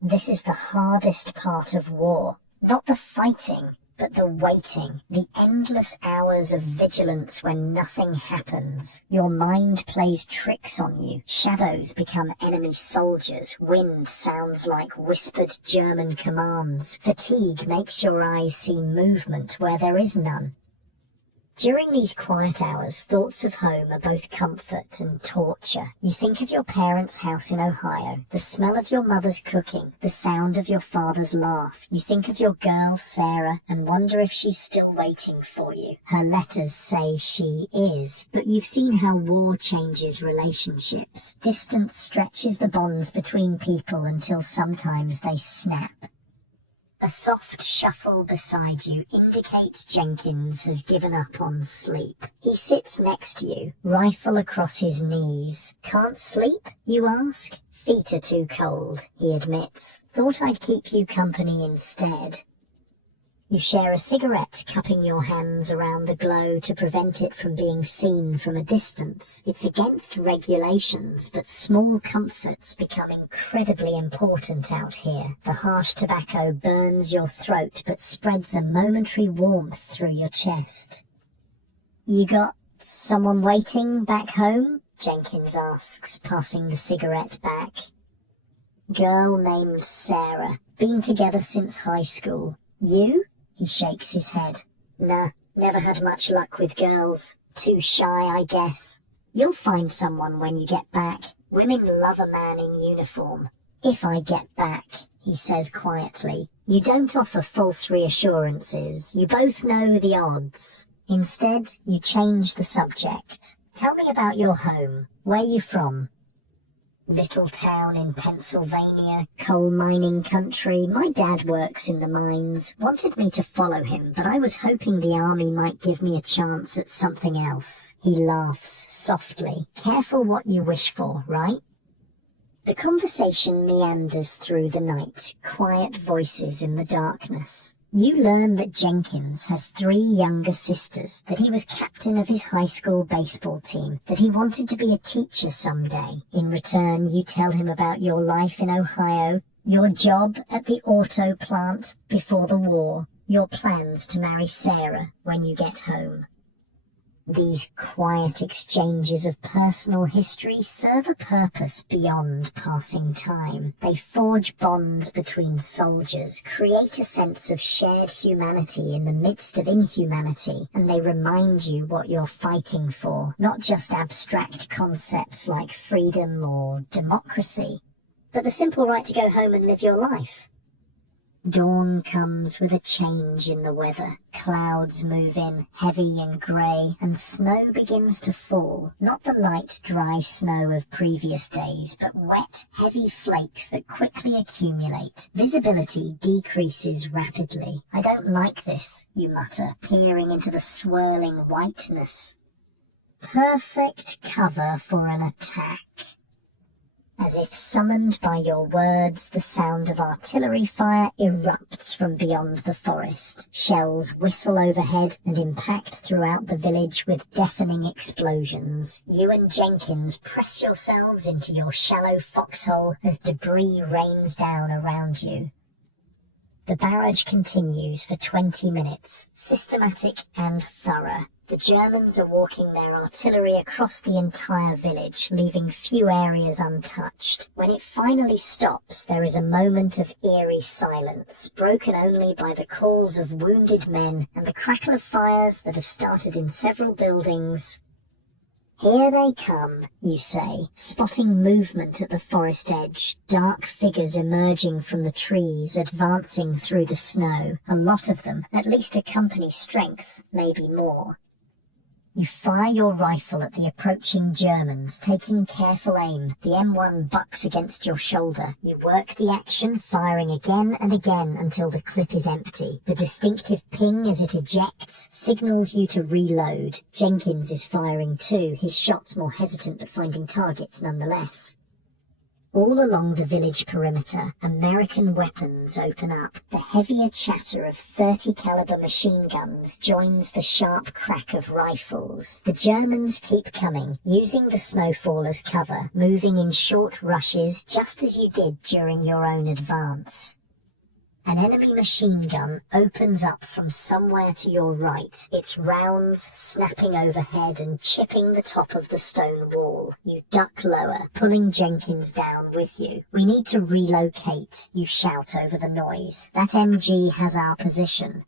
This is the hardest part of war, not the fighting, but the waiting, the endless hours of vigilance when nothing happens. Your mind plays tricks on you. Shadows become enemy soldiers. Wind sounds like whispered German commands. Fatigue makes your eyes see movement where there is none. During these quiet hours, thoughts of home are both comfort and torture. You think of your parents' house in Ohio, the smell of your mother's cooking, the sound of your father's laugh. You think of your girl, Sarah, and wonder if she's still waiting for you. Her letters say she is, but you've seen how war changes relationships. Distance stretches the bonds between people until sometimes they snap. A soft shuffle beside you indicates Jenkins has given up on sleep. He sits next to you, rifle across his knees. "Can't sleep, you ask?" "Feet are too cold," he admits. "Thought I'd keep you company instead." You share a cigarette, cupping your hands around the glow to prevent it from being seen from a distance. It's against regulations, but small comforts become incredibly important out here. The harsh tobacco burns your throat, but spreads a momentary warmth through your chest. "You got someone waiting back home?" Jenkins asks, passing the cigarette back. "Girl named Sarah. Been together since high school. You?" He shakes his head. "Nah, never had much luck with girls. Too shy, I guess. You'll find someone when you get back. Women love a man in uniform." "If I get back," he says quietly. You don't offer false reassurances. You both know the odds. Instead, you change the subject. "Tell me about your home. Where you from?" Little town in Pennsylvania, coal mining country. My dad works in the mines. Wanted me to follow him, but I was hoping the army might give me a chance at something else. He laughs softly. Careful what you wish for, right? The conversation meanders through the night, quiet voices in the darkness. You learn that Jenkins has 3 younger sisters, that he was captain of his high school baseball team, that he wanted to be a teacher someday. In return, you tell him about your life in Ohio, your job at the auto plant before the war, your plans to marry Sarah when you get home. These quiet exchanges of personal history serve a purpose beyond passing time. They forge bonds between soldiers, create a sense of shared humanity in the midst of inhumanity, and they remind you what you're fighting for, not just abstract concepts like freedom or democracy, but the simple right to go home and live your life. Dawn comes with a change in the weather. Clouds move in, heavy and grey, and snow begins to fall. Not the light, dry snow of previous days, but wet, heavy flakes that quickly accumulate. Visibility decreases rapidly. I don't like this, you mutter, peering into the swirling whiteness. Perfect cover for an attack. As if summoned by your words, the sound of artillery fire erupts from beyond the forest. Shells whistle overhead and impact throughout the village with deafening explosions. You and Jenkins press yourselves into your shallow foxhole as debris rains down around you. The barrage continues for 20 minutes, systematic and thorough. The Germans are walking their artillery across the entire village, leaving few areas untouched. When it finally stops, there is a moment of eerie silence, broken only by the calls of wounded men and the crackle of fires that have started in several buildings. Here they come, you say, spotting movement at the forest edge, dark figures emerging from the trees, advancing through the snow. A lot of them, at least a company's strength, maybe more. You fire your rifle at the approaching Germans, taking careful aim. The M1 bucks against your shoulder. You work the action, firing again and again until the clip is empty. The distinctive ping as it ejects signals you to reload. Jenkins is firing too, his shots more hesitant but finding targets nonetheless. All along the village perimeter, American weapons open up. The heavier chatter of 30 caliber machine guns joins the sharp crack of rifles. The Germans keep coming, using the snowfall as cover, moving in short rushes just as you did during your own advance. An enemy machine gun opens up from somewhere to your right, its rounds snapping overhead and chipping the top of the stone wall. You duck lower, pulling Jenkins down with you. "We need to relocate," you shout over the noise. "That MG has our position."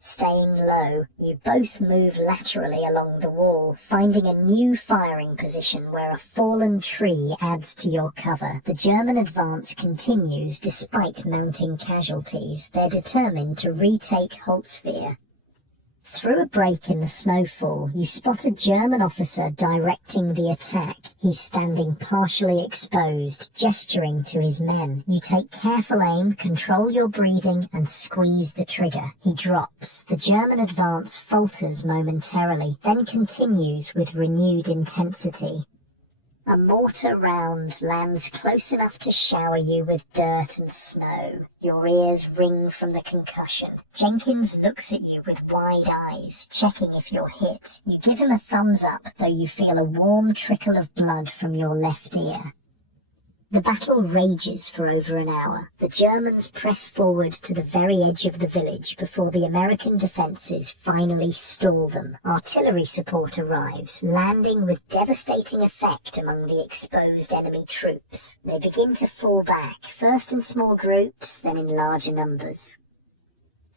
Staying low, you both move laterally along the wall, finding a new firing position where a fallen tree adds to your cover. The German advance continues despite mounting casualties. They're determined to retake Holtzwihr. Through a break in the snowfall, you spot a German officer directing the attack. He's standing partially exposed, gesturing to his men. You take careful aim, control your breathing, and squeeze the trigger. He drops. The German advance falters momentarily, then continues with renewed intensity. A mortar round lands close enough to shower you with dirt and snow. Your ears ring from the concussion. Jenkins looks at you with wide eyes, checking if you're hit. You give him a thumbs up, though you feel a warm trickle of blood from your left ear. The battle rages for over an hour. The Germans press forward to the very edge of the village before the American defences finally stall them. Artillery support arrives, landing with devastating effect among the exposed enemy troops. They begin to fall back, first in small groups, then in larger numbers.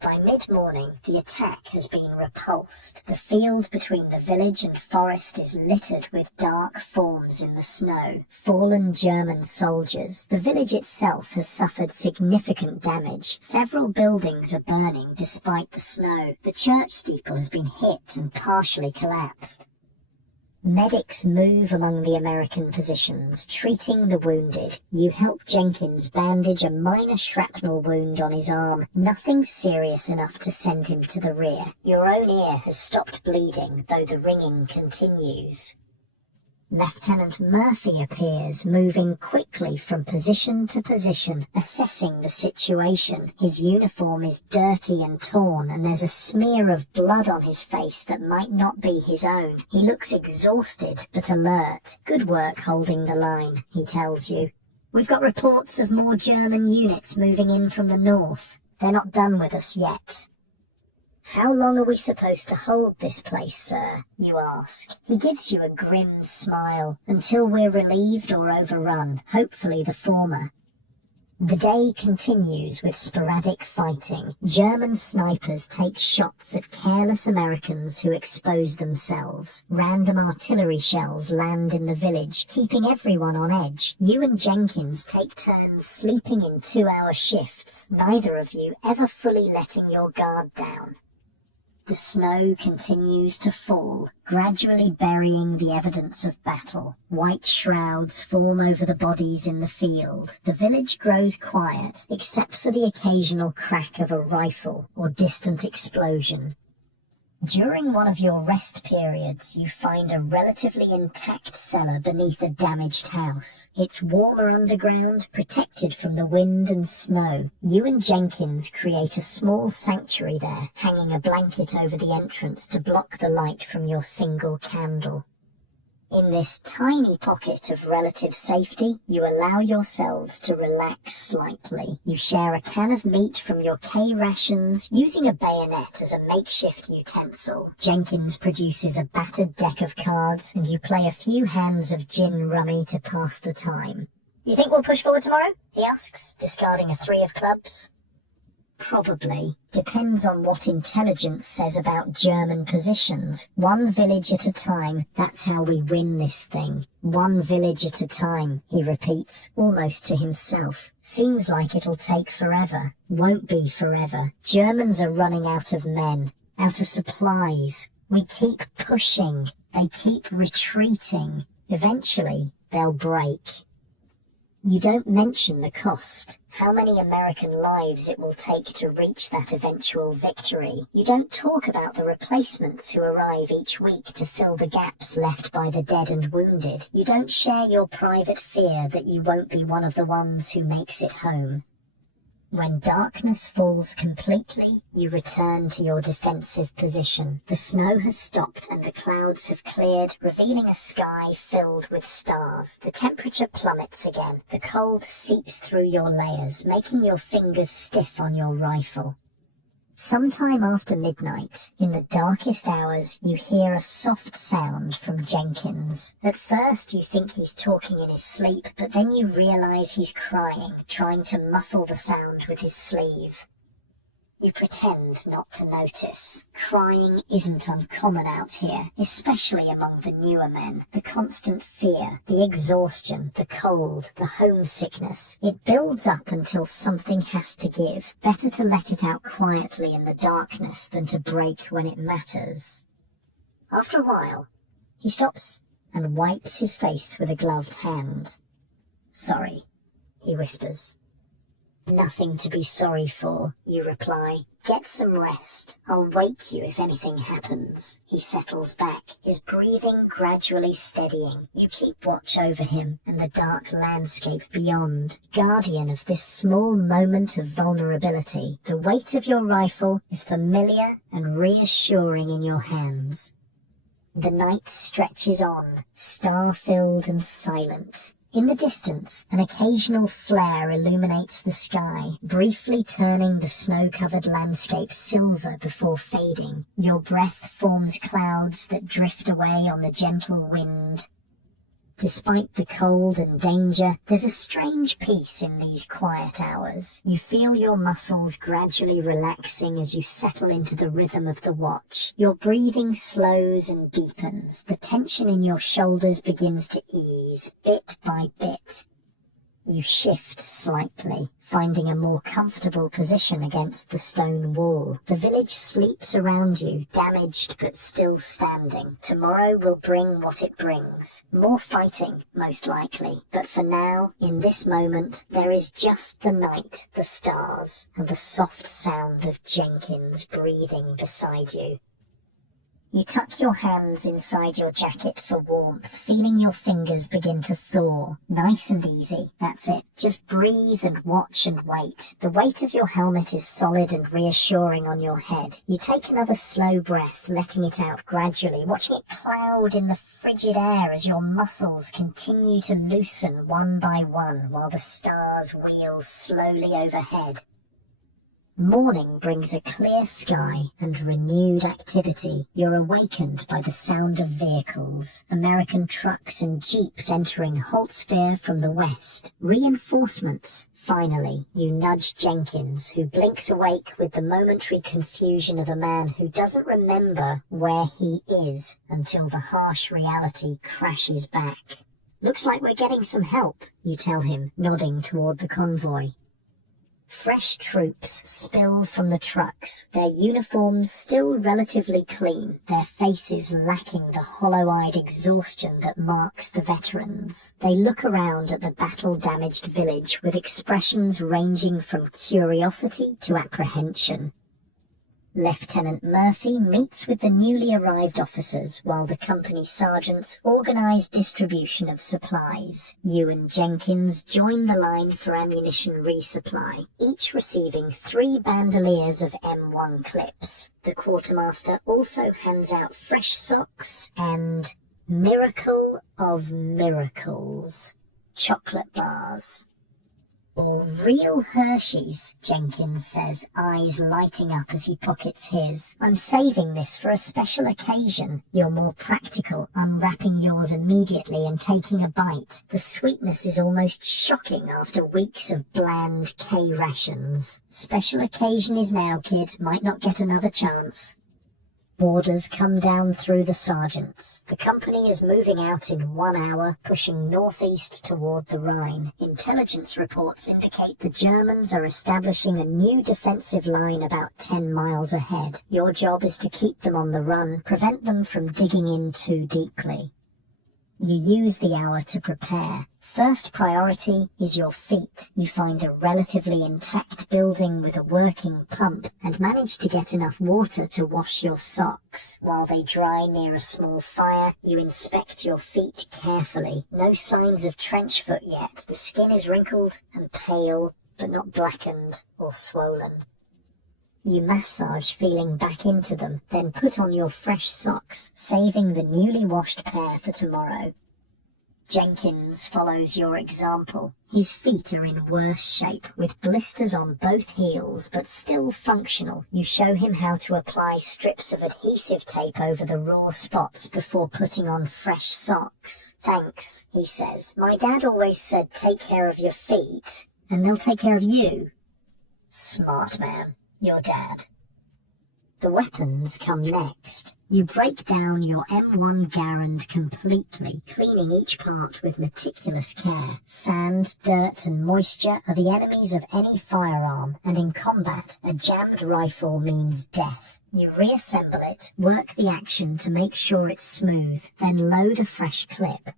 By mid-morning, the attack has been repulsed. The field between the village and forest is littered with dark forms in the snow, fallen German soldiers. The village itself has suffered significant damage. Several buildings are burning despite the snow. The church steeple has been hit and partially collapsed. Medics move among the American positions, treating the wounded. You help Jenkins bandage a minor shrapnel wound on his arm, nothing serious enough to send him to the rear. Your own ear has stopped bleeding, though the ringing continues. Lieutenant Murphy appears, moving quickly from position to position, assessing the situation. His uniform is dirty and torn, and there's a smear of blood on his face that might not be his own. He looks exhausted, but alert. Good work holding the line, he tells you. We've got reports of more German units moving in from the north. They're not done with us yet. How long are we supposed to hold this place, sir? You ask. He gives you a grim smile. Until we're relieved or overrun, hopefully the former. The day continues with sporadic fighting. German snipers take shots at careless Americans who expose themselves. Random artillery shells land in the village, keeping everyone on edge. You and Jenkins take turns sleeping in 2-hour shifts, neither of you ever fully letting your guard down. The snow continues to fall, gradually burying the evidence of battle. White shrouds form over the bodies in the field. The village grows quiet, except for the occasional crack of a rifle or distant explosion. During one of your rest periods, you find a relatively intact cellar beneath a damaged house. It's warmer underground, protected from the wind and snow. You and Jenkins create a small sanctuary there, hanging a blanket over the entrance to block the light from your single candle. In this tiny pocket of relative safety, you allow yourselves to relax slightly. You share a can of meat from your K rations, using a bayonet as a makeshift utensil. Jenkins produces a battered deck of cards, and you play a few hands of gin rummy to pass the time. You think we'll push forward tomorrow? He asks, discarding a 3 of clubs. Probably. Depends on what intelligence says about German positions. One village at a time, that's how we win this thing. One village at a time, he repeats, almost to himself. Seems like it'll take forever. Won't be forever. Germans are running out of men, out of supplies. We keep pushing. They keep retreating. Eventually, they'll break. You don't mention the cost, how many American lives it will take to reach that eventual victory. You don't talk about the replacements who arrive each week to fill the gaps left by the dead and wounded. You don't share your private fear that you won't be one of the ones who makes it home. When darkness falls completely, you return to your defensive position. The snow has stopped and the clouds have cleared, revealing a sky filled with stars. The temperature plummets again. The cold seeps through your layers, making your fingers stiff on your rifle. Sometime after midnight, in the darkest hours, you hear a soft sound from Jenkins. At first you think he's talking in his sleep, but then you realize he's crying, trying to muffle the sound with his sleeve. You pretend not to notice. Crying isn't uncommon out here, especially among the newer men. The constant fear, the exhaustion, the cold, the homesickness. It builds up until something has to give. Better to let it out quietly in the darkness than to break when it matters. After a while, he stops and wipes his face with a gloved hand. "Sorry," he whispers. "Nothing to be sorry for," you reply. "Get some rest. I'll wake you if anything happens." He settles back, his breathing gradually steadying. You keep watch over him and the dark landscape beyond. Guardian of this small moment of vulnerability, the weight of your rifle is familiar and reassuring in your hands. The night stretches on, star-filled and silent. In the distance, an occasional flare illuminates the sky, briefly turning the snow-covered landscape silver before fading. Your breath forms clouds that drift away on the gentle wind. Despite the cold and danger, there's a strange peace in these quiet hours. You feel your muscles gradually relaxing as you settle into the rhythm of the watch. Your breathing slows and deepens. The tension in your shoulders begins to ease, bit by bit. You shift slightly, finding a more comfortable position against the stone wall. The village sleeps around you, damaged but still standing. Tomorrow will bring what it brings. More fighting, most likely. But for now, in this moment, there is just the night, the stars, and the soft sound of Jenkins breathing beside you. You tuck your hands inside your jacket for warmth, feeling your fingers begin to thaw. Nice and easy, that's it. Just breathe and watch and wait. The weight of your helmet is solid and reassuring on your head. You take another slow breath, letting it out gradually, watching it cloud in the frigid air as your muscles continue to loosen one by one while the stars wheel slowly overhead. Morning brings a clear sky and renewed activity. You're awakened by the sound of vehicles, American trucks and jeeps entering Holtzville from the west. Reinforcements. Finally, you nudge Jenkins, who blinks awake with the momentary confusion of a man who doesn't remember where he is until the harsh reality crashes back. Looks like we're getting some help, you tell him, nodding toward the convoy. Fresh troops spill from the trucks, their uniforms still relatively clean, their faces lacking the hollow-eyed exhaustion that marks the veterans. They look around at the battle-damaged village with expressions ranging from curiosity to apprehension. Lieutenant Murphy meets with the newly arrived officers while the company sergeants organize distribution of supplies. You and Jenkins join the line for ammunition resupply, each receiving 3 bandoliers of M1 clips. The quartermaster also hands out fresh socks and, miracle of miracles, chocolate bars. Real Hershey's, Jenkins says, eyes lighting up as he pockets his. I'm saving this for a special occasion. You're more practical, unwrapping yours immediately and taking a bite. The sweetness is almost shocking after weeks of bland K rations. Special occasion is now, kid. Might not get another chance. Orders come down through the sergeants. The company is moving out in 1 hour, pushing northeast toward the Rhine. Intelligence reports indicate the Germans are establishing a new defensive line about 10 miles ahead. Your job is to keep them on the run, prevent them from digging in too deeply. You use the hour to prepare. First priority is your feet. You find a relatively intact building with a working pump and manage to get enough water to wash your socks. While they dry near a small fire, you inspect your feet carefully. No signs of trench foot yet. The skin is wrinkled and pale, but not blackened or swollen. You massage feeling back into them, then put on your fresh socks, saving the newly washed pair for tomorrow. Jenkins follows your example. His feet are in worse shape, with blisters on both heels, but still functional. You show him how to apply strips of adhesive tape over the raw spots before putting on fresh socks. Thanks, he says. My dad always said take care of your feet, and they'll take care of you. Smart man, your dad. The weapons come next. You break down your M1 Garand completely, cleaning each part with meticulous care. Sand, dirt and moisture are the enemies of any firearm, and in combat, a jammed rifle means death. You reassemble it, work the action to make sure it's smooth, then load a fresh clip.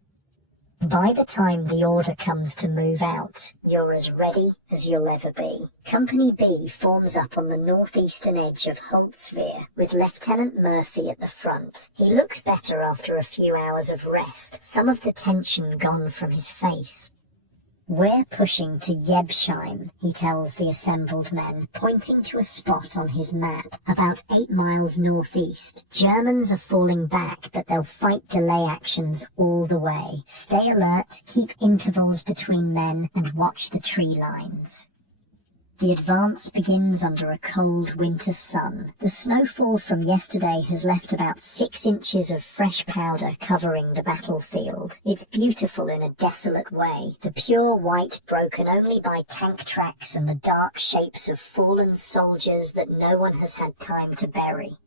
By the time the order comes to move out, you're as ready as you'll ever be. Company B forms up on the northeastern edge of Holtzville, with Lieutenant Murphy at the front. He looks better after a few hours of rest, some of the tension gone from his face. We're pushing to Jebsheim, he tells the assembled men, pointing to a spot on his map, about 8 miles northeast. Germans are falling back, but they'll fight delay actions all the way. Stay alert, keep intervals between men, and watch the tree lines. The advance begins under a cold winter sun. The snowfall from yesterday has left about 6 inches of fresh powder covering the battlefield. It's beautiful in a desolate way, the pure white broken only by tank tracks and the dark shapes of fallen soldiers that no one has had time to bury.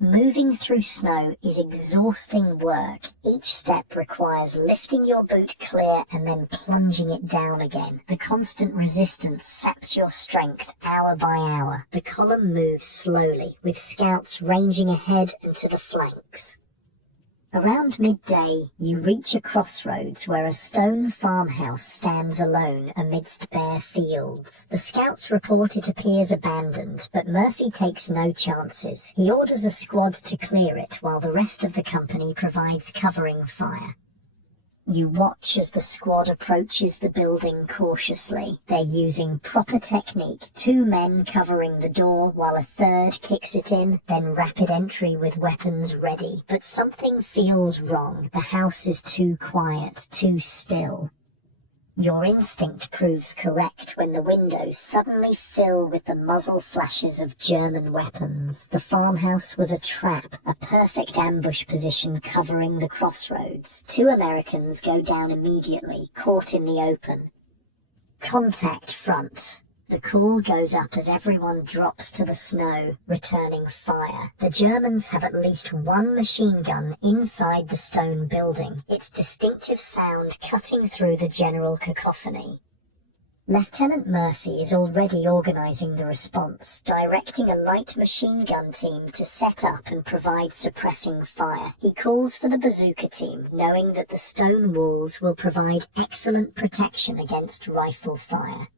Moving through snow is exhausting work. Each step requires lifting your boot clear and then plunging it down again. The constant resistance saps your strength hour by hour. The column moves slowly, with scouts ranging ahead and to the flanks. Around midday, you reach a crossroads where a stone farmhouse stands alone amidst bare fields. The scouts report it appears abandoned, but Murphy takes no chances. He orders a squad to clear it while the rest of the company provides covering fire. You watch as the squad approaches the building cautiously. They're using proper technique, 2 men covering the door while a third kicks it in, then rapid entry with weapons ready. But something feels wrong. The house is too quiet, too still. Your instinct proves correct when the windows suddenly fill with the muzzle flashes of German weapons. The farmhouse was a trap, a perfect ambush position covering the crossroads. 2 Americans go down immediately, caught in the open. Contact front. The call goes up as everyone drops to the snow, returning fire. The Germans have at least 1 machine gun inside the stone building, its distinctive sound cutting through the general cacophony. Lieutenant Murphy is already organizing the response, directing a light machine gun team to set up and provide suppressing fire. He calls for the bazooka team, knowing that the stone walls will provide excellent protection against rifle fire.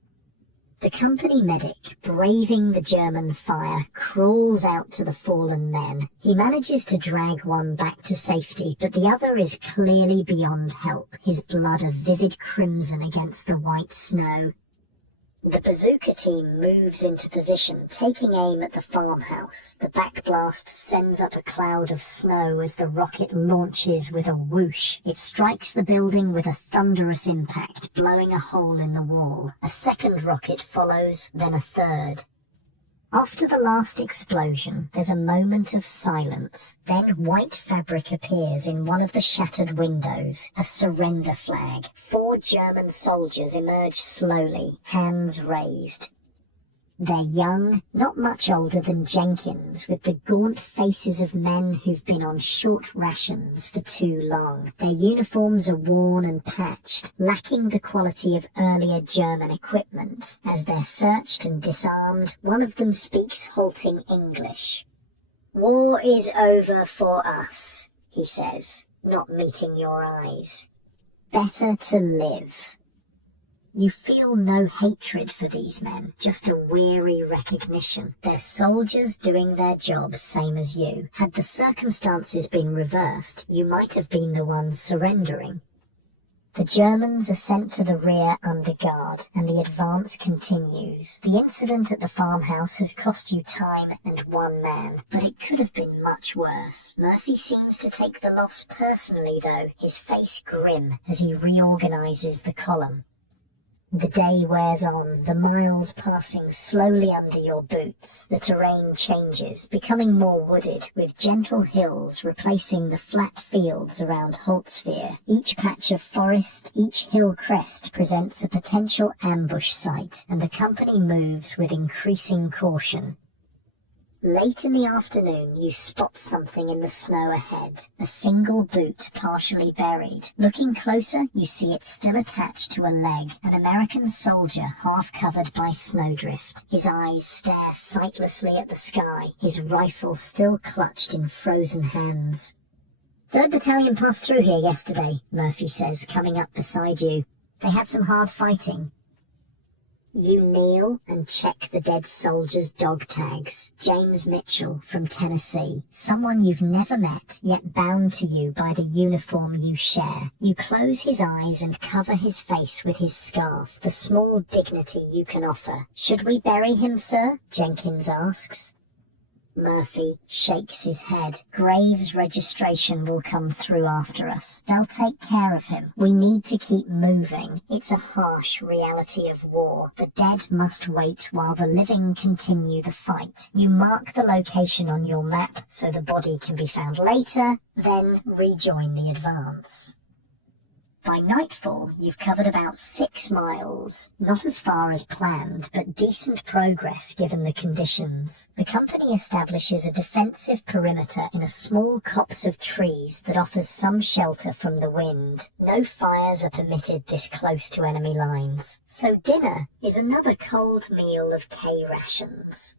The company medic, braving the German fire, crawls out to the fallen men. He manages to drag one back to safety, but the other is clearly beyond help, his blood a vivid crimson against the white snow. The bazooka team moves into position, taking aim at the farmhouse. The backblast sends up a cloud of snow as the rocket launches with a whoosh. It strikes the building with a thunderous impact, blowing a hole in the wall. A second rocket follows, then a third. After the last explosion, there's a moment of silence. Then white fabric appears in one of the shattered windows, a surrender flag. 4 German soldiers emerge slowly, hands raised. They're young, not much older than Jenkins, with the gaunt faces of men who've been on short rations for too long. Their uniforms are worn and patched, lacking the quality of earlier German equipment. As they're searched and disarmed, one of them speaks halting English. "War is over for us," he says, not meeting your eyes. "Better to live." You feel no hatred for these men, just a weary recognition. They're soldiers doing their job, same as you. Had the circumstances been reversed, you might have been the one surrendering. The Germans are sent to the rear under guard, and the advance continues. The incident at the farmhouse has cost you time and 1 man, but it could have been much worse. Murphy seems to take the loss personally, though, his face grim as he reorganizes the column. The day wears on, the miles passing slowly under your boots. The terrain changes, becoming more wooded, with gentle hills replacing the flat fields around Holtzwihr. Each patch of forest, each hill crest presents a potential ambush site, and the company moves with increasing caution. Late in the afternoon, you spot something in the snow ahead, a single boot partially buried. Looking closer, you see it still attached to a leg, an American soldier half covered by snowdrift. His eyes stare sightlessly at the sky, his rifle still clutched in frozen hands. "3rd Battalion passed through here yesterday," Murphy says, coming up beside you. "They had some hard fighting." You kneel and check the dead soldiers' dog tags. James Mitchell from Tennessee, someone you've never met, yet bound to you by the uniform you share. You close his eyes and cover his face with his scarf, the small dignity you can offer. "Should we bury him, sir?" Jenkins asks. Murphy shakes his head. "Graves registration will come through after us. They'll take care of him. We need to keep moving. It's a harsh reality of war. The dead must wait while the living continue the fight. You mark the location on your map so the body can be found later, then rejoin the advance." By nightfall, you've covered about 6 miles. Not as far as planned, but decent progress given the conditions. The company establishes a defensive perimeter in a small copse of trees that offers some shelter from the wind. No fires are permitted this close to enemy lines. So dinner is another cold meal of K-rations.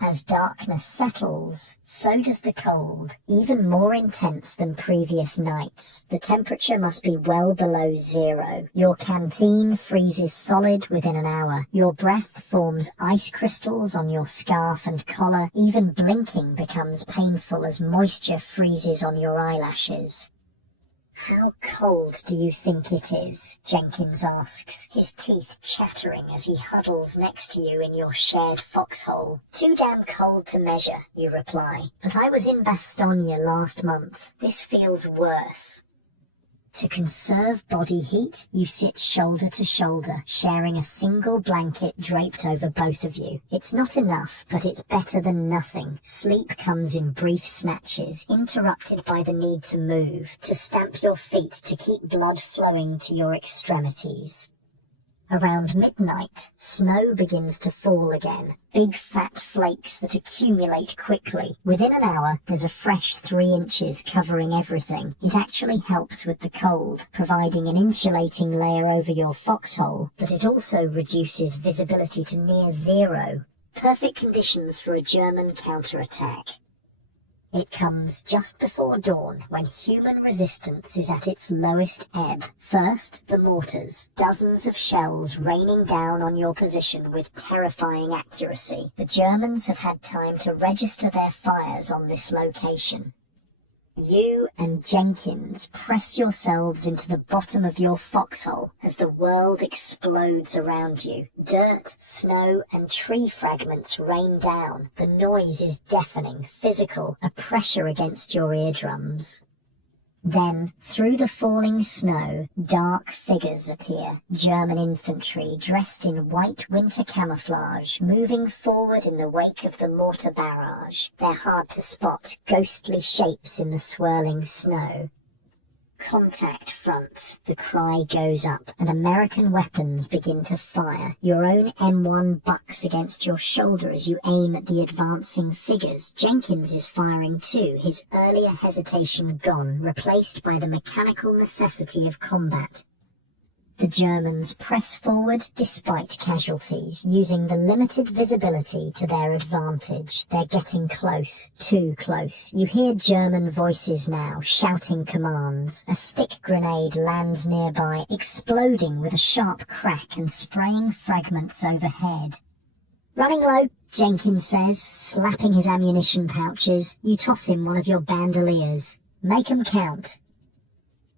As darkness settles, so does the cold, even more intense than previous nights. The temperature must be well below 0. Your canteen freezes solid within an hour. Your breath forms ice crystals on your scarf and collar. Even blinking becomes painful as moisture freezes on your eyelashes. "How cold do you think it is?" Jenkins asks, his teeth chattering as he huddles next to you in your shared foxhole. "Too damn cold to measure," you reply. "But I was in Bastogne last month. This feels worse." To conserve body heat, you sit shoulder to shoulder, sharing a single blanket draped over both of you. It's not enough, but it's better than nothing. Sleep comes in brief snatches, interrupted by the need to move, to stamp your feet to keep blood flowing to your extremities. Around midnight, snow begins to fall again, big fat flakes that accumulate quickly. Within an hour, there's a fresh 3 inches covering everything. It actually helps with the cold, providing an insulating layer over your foxhole, but it also reduces visibility to near 0. Perfect conditions for a German counterattack. It comes just before dawn, when human resistance is at its lowest ebb. First, the mortars, dozens of shells raining down on your position with terrifying accuracy. The Germans have had time to register their fires on this location. You and Jenkins press yourselves into the bottom of your foxhole as the world explodes around you. Dirt, snow, and tree fragments rain down. The noise is deafening, physical, a pressure against your eardrums. Then, through the falling snow, dark figures appear. German infantry, dressed in white winter camouflage, moving forward in the wake of the mortar barrage. They're hard to spot, ghostly shapes in the swirling snow. "Contact front," the cry goes up, and American weapons begin to fire. Your own M1 bucks against your shoulder as you aim at the advancing figures. Jenkins is firing too, his earlier hesitation gone, replaced by the mechanical necessity of combat. The Germans press forward despite casualties, using the limited visibility to their advantage. They're getting close, too close. You hear German voices now, shouting commands. A stick grenade lands nearby, exploding with a sharp crack and spraying fragments overhead. "Running low," Jenkins says, slapping his ammunition pouches. You toss him one of your bandoliers. "Make 'em count."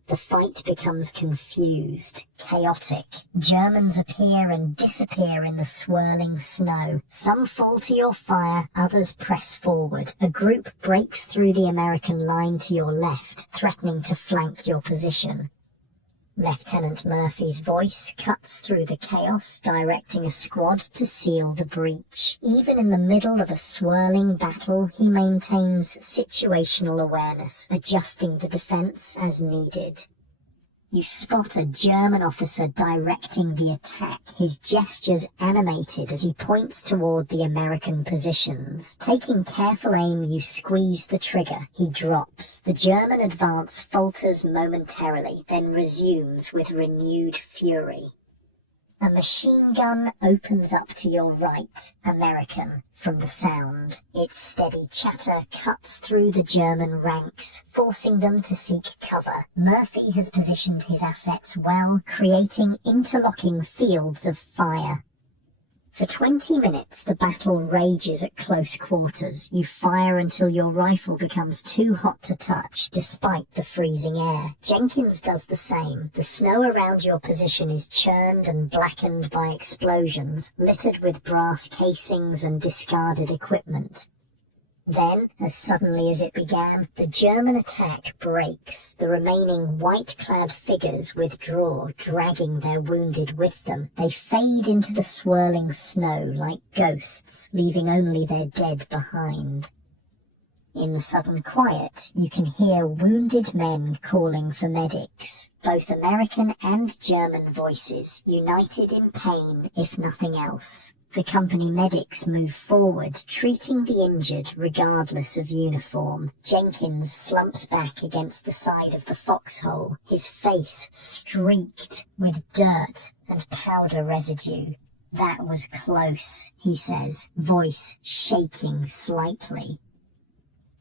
The fight becomes confused, chaotic. Germans appear and disappear in the swirling snow. Some fall to your fire, others press forward. A group breaks through the American line to your left, threatening to flank your position. Lieutenant Murphy's voice cuts through the chaos, directing a squad to seal the breach. Even in the middle of a swirling battle, he maintains situational awareness, adjusting the defense as needed. You spot a German officer directing the attack, his gestures animated as he points toward the American positions. Taking careful aim, you squeeze the trigger. He drops. The German advance falters momentarily, then resumes with renewed fury. A machine gun opens up to your right, American, from the sound. Its steady chatter cuts through the German ranks, forcing them to seek cover. Murphy has positioned his assets well, creating interlocking fields of fire. For 20 minutes, the battle rages at close quarters. You fire until your rifle becomes too hot to touch, despite the freezing air. Jenkins does the same. The snow around your position is churned and blackened by explosions, littered with brass casings and discarded equipment. Then, as suddenly as it began, the German attack breaks. The remaining white-clad figures withdraw, dragging their wounded with them. They fade into the swirling snow like ghosts, leaving only their dead behind. In the sudden quiet, you can hear wounded men calling for medics, both American and German voices, united in pain if nothing else. The company medics move forward, treating the injured regardless of uniform. Jenkins slumps back against the side of the foxhole, his face streaked with dirt and powder residue. "That was close," he says, voice shaking slightly.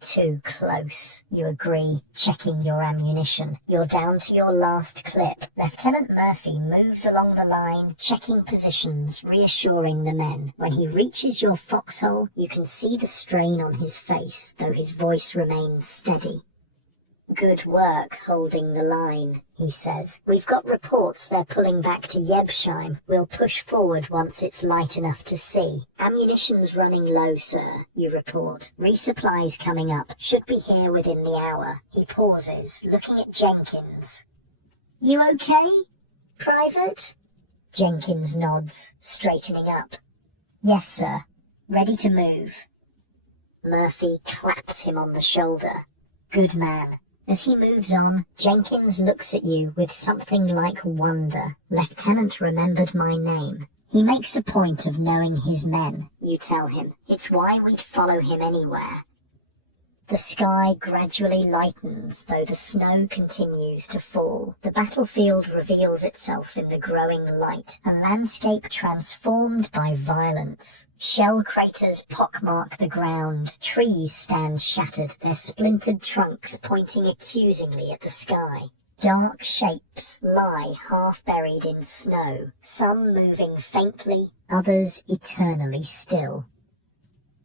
"Too close," you agree, checking your ammunition. You're down to your last clip. Lieutenant Murphy moves along the line, checking positions, reassuring the men. When he reaches your foxhole, you can see the strain on his face, though his voice remains steady. "Good work holding the line," he says. "We've got reports they're pulling back to Yebsheim. We'll push forward once it's light enough to see." "Ammunition's running low, sir," you report. "Resupplies coming up. Should be here within the hour." He pauses, looking at Jenkins. "You okay, Private?" Jenkins nods, straightening up. "Yes, sir. Ready to move." Murphy claps him on the shoulder. "Good man." As he moves on, Jenkins looks at you with something like wonder. "Lieutenant remembered my name. He makes a point of knowing his men," you tell him. "It's why we'd follow him anywhere." The sky gradually lightens, though the snow continues to fall. The battlefield reveals itself in the growing light, a landscape transformed by violence. Shell craters pockmark the ground, trees stand shattered, their splintered trunks pointing accusingly at the sky. Dark shapes lie half buried in snow, some moving faintly, others eternally still.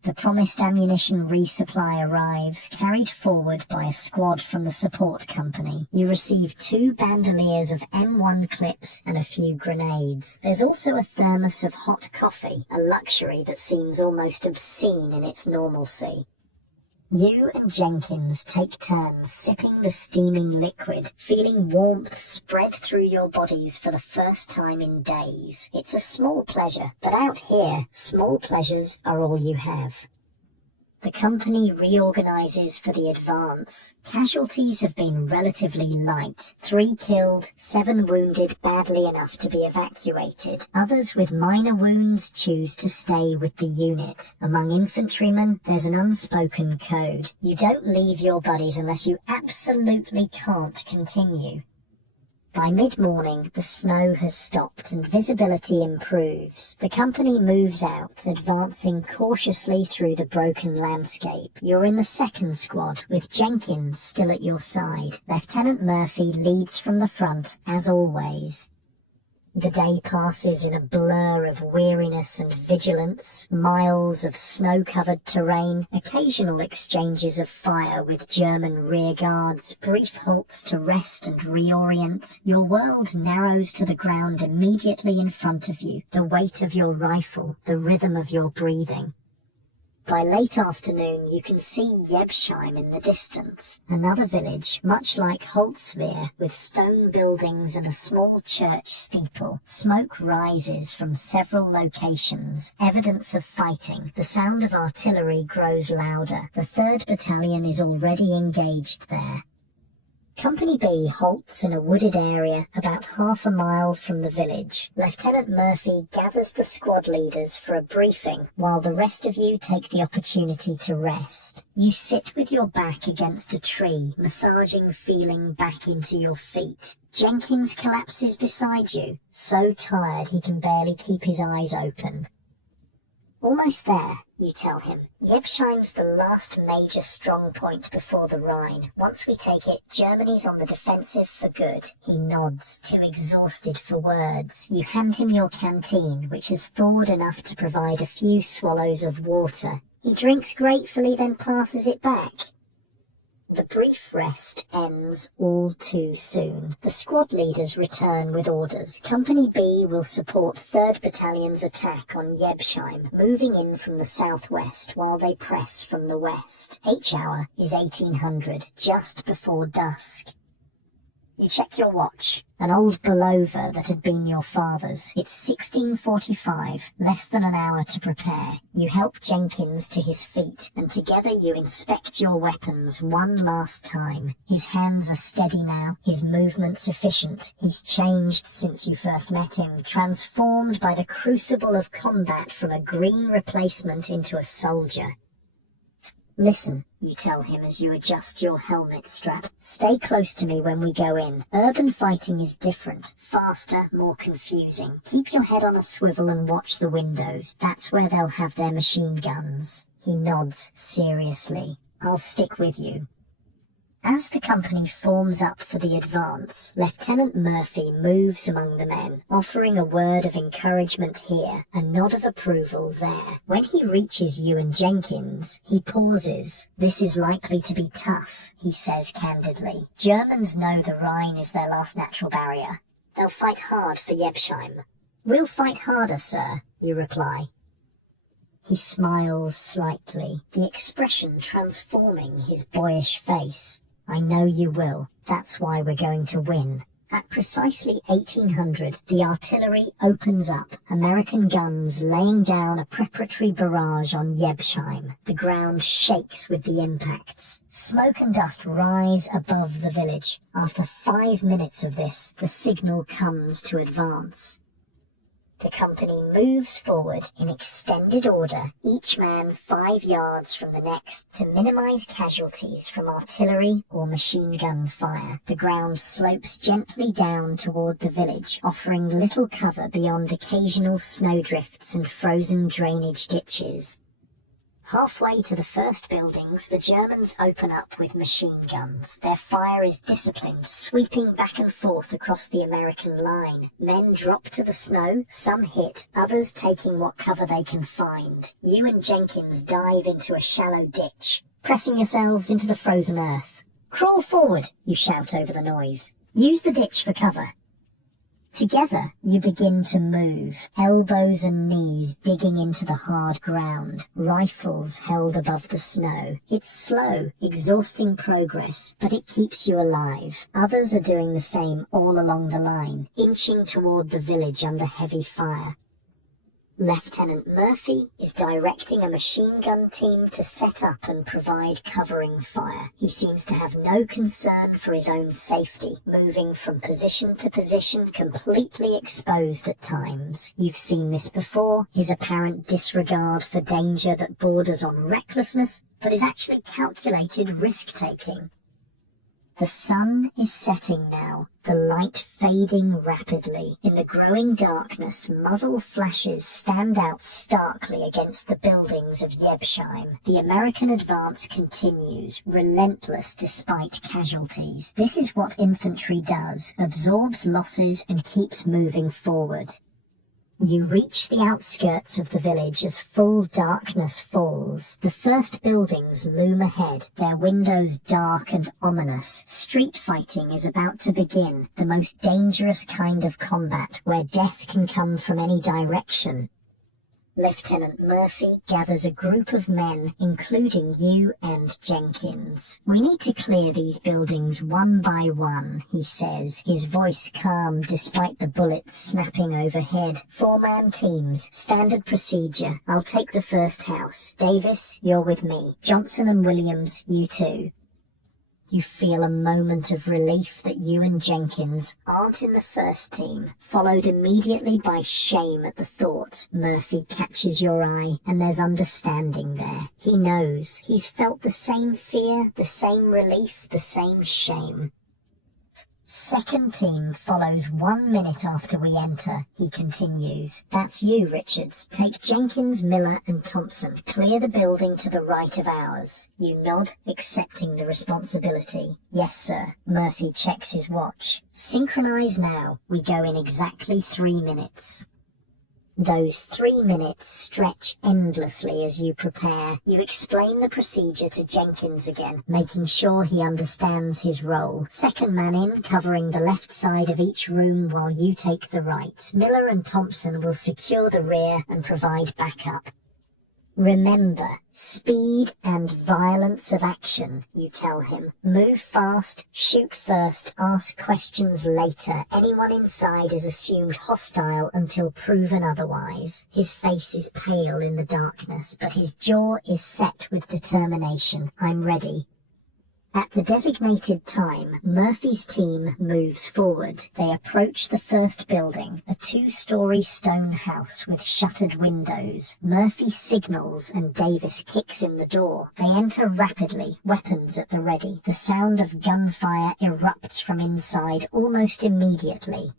The promised ammunition resupply arrives, carried forward by a squad from the support company. You receive 2 bandoliers of M1 clips and a few grenades. There's also a thermos of hot coffee, a luxury that seems almost obscene in its normalcy. You and Jenkins take turns sipping the steaming liquid, feeling warmth spread through your bodies for the first time in days. It's a small pleasure, but out here, small pleasures are all you have. The company reorganizes for the advance. Casualties have been relatively light. 3 killed, 7 wounded badly enough to be evacuated. Others with minor wounds choose to stay with the unit. Among infantrymen, there's an unspoken code. You don't leave your buddies unless you absolutely can't continue. By mid-morning, the snow has stopped and visibility improves. The company moves out, advancing cautiously through the broken landscape. You're in the second squad, with Jenkins still at your side. Lieutenant Murphy leads from the front, as always. The day passes in a blur of weariness and vigilance, miles of snow-covered terrain, occasional exchanges of fire with German rearguards, brief halts to rest and reorient. Your world narrows to the ground immediately in front of you, the weight of your rifle, the rhythm of your breathing. By late afternoon you can see Yebsheim in the distance, another village much like Holtzwehr, with stone buildings and a small church steeple. Smoke rises from several locations, evidence of fighting. The sound of artillery grows louder. The 3rd Battalion is already engaged there. Company B halts in a wooded area about half a mile from the village. Lieutenant Murphy gathers the squad leaders for a briefing, while the rest of you take the opportunity to rest. You sit with your back against a tree, massaging feeling back into your feet. Jenkins collapses beside you, so tired he can barely keep his eyes open. "Almost there," you tell him. "Yebsheim's the last major strong point before the Rhine. Once we take it, Germany's on the defensive for good." He nods, too exhausted for words. You hand him your canteen, which has thawed enough to provide a few swallows of water. He drinks gratefully, then passes it back. The brief rest ends all too soon. The squad leaders return with orders. Company B will support 3rd Battalion's attack on Yebsheim, moving in from the southwest while they press from the west. H hour is 1800, just before dusk. You check your watch, an old pullover that had been your father's. It's 16:45, less than an hour to prepare. You help Jenkins to his feet, and together you inspect your weapons one last time. His hands are steady now, his movements efficient. He's changed since you first met him, transformed by the crucible of combat from a green replacement into a soldier. Listen, you tell him as you adjust your helmet strap. Stay close to me when we go in. Urban fighting is different, faster, more confusing. Keep your head on a swivel and watch the windows. That's where they'll have their machine guns. He nods seriously. I'll stick with you. As the company forms up for the advance, Lieutenant Murphy moves among the men, offering a word of encouragement here, a nod of approval there. When he reaches you and Jenkins, he pauses. This is likely to be tough, he says candidly. Germans know the Rhine is their last natural barrier. They'll fight hard for Jebsheim. We'll fight harder, sir, you reply. He smiles slightly, the expression transforming his boyish face. I know you will. That's why we're going to win. At precisely 1800, the artillery opens up, American guns laying down a preparatory barrage on Jebsheim. The ground shakes with the impacts. Smoke and dust rise above the village. After 5 minutes of this, the signal comes to advance. The company moves forward in extended order, each man 5 yards from the next, to minimize casualties from artillery or machine gun fire. The ground slopes gently down toward the village, offering little cover beyond occasional snowdrifts and frozen drainage ditches. Halfway to the first buildings, the Germans open up with machine guns. Their fire is disciplined, sweeping back and forth across the American line. Men drop to the snow, some hit, others taking what cover they can find. You and Jenkins dive into a shallow ditch, pressing yourselves into the frozen earth. Crawl forward, you shout over the noise. Use the ditch for cover. Together, you begin to move, elbows and knees digging into the hard ground, rifles held above the snow. It's slow, exhausting progress, but it keeps you alive. Others are doing the same all along the line, inching toward the village under heavy fire. Lieutenant Murphy is directing a machine gun team to set up and provide covering fire. He seems to have no concern for his own safety, moving from position to position, completely exposed at times. You've seen this before, his apparent disregard for danger that borders on recklessness, but is actually calculated risk-taking. The sun is setting now, the light fading rapidly. In the growing darkness, muzzle flashes stand out starkly against the buildings of Jebsheim. The American advance continues, relentless despite casualties. This is what infantry does, absorbs losses and keeps moving forward. You reach the outskirts of the village as full darkness falls. The first buildings loom ahead, their windows dark and ominous. Street fighting is about to begin, the most dangerous kind of combat, where death can come from any direction. Lieutenant Murphy gathers a group of men, including you and Jenkins. We need to clear these buildings one by one, he says, his voice calm despite the bullets snapping overhead. 4-man teams, standard procedure. I'll take the first house. Davis, you're with me. Johnson and Williams, you too. You feel a moment of relief that you and Jenkins aren't in the first team, followed immediately by shame at the thought. Murphy catches your eye, and there's understanding there. He knows. He's felt the same fear, the same relief, the same shame. Second team follows 1 minute after we enter, he continues. That's you, Richards. Take Jenkins, Miller and Thompson. Clear the building to the right of ours. You nod, accepting the responsibility. Yes, sir. Murphy checks his watch. Synchronize now. We go in exactly 3 minutes. Those 3 minutes stretch endlessly as you prepare. You explain the procedure to Jenkins again, making sure he understands his role. Second man in, covering the left side of each room while you take the right. Miller and Thompson will secure the rear and provide backup. Remember, speed and violence of action, you tell him. Move fast, shoot first, ask questions later. Anyone inside is assumed hostile until proven otherwise. His face is pale in the darkness, but his jaw is set with determination. I'm ready. At the designated time, Murphy's team moves forward. They approach the first building, a 2-story stone house with shuttered windows. Murphy signals and Davis kicks in the door. They enter rapidly, weapons at the ready. The sound of gunfire erupts from inside almost immediately.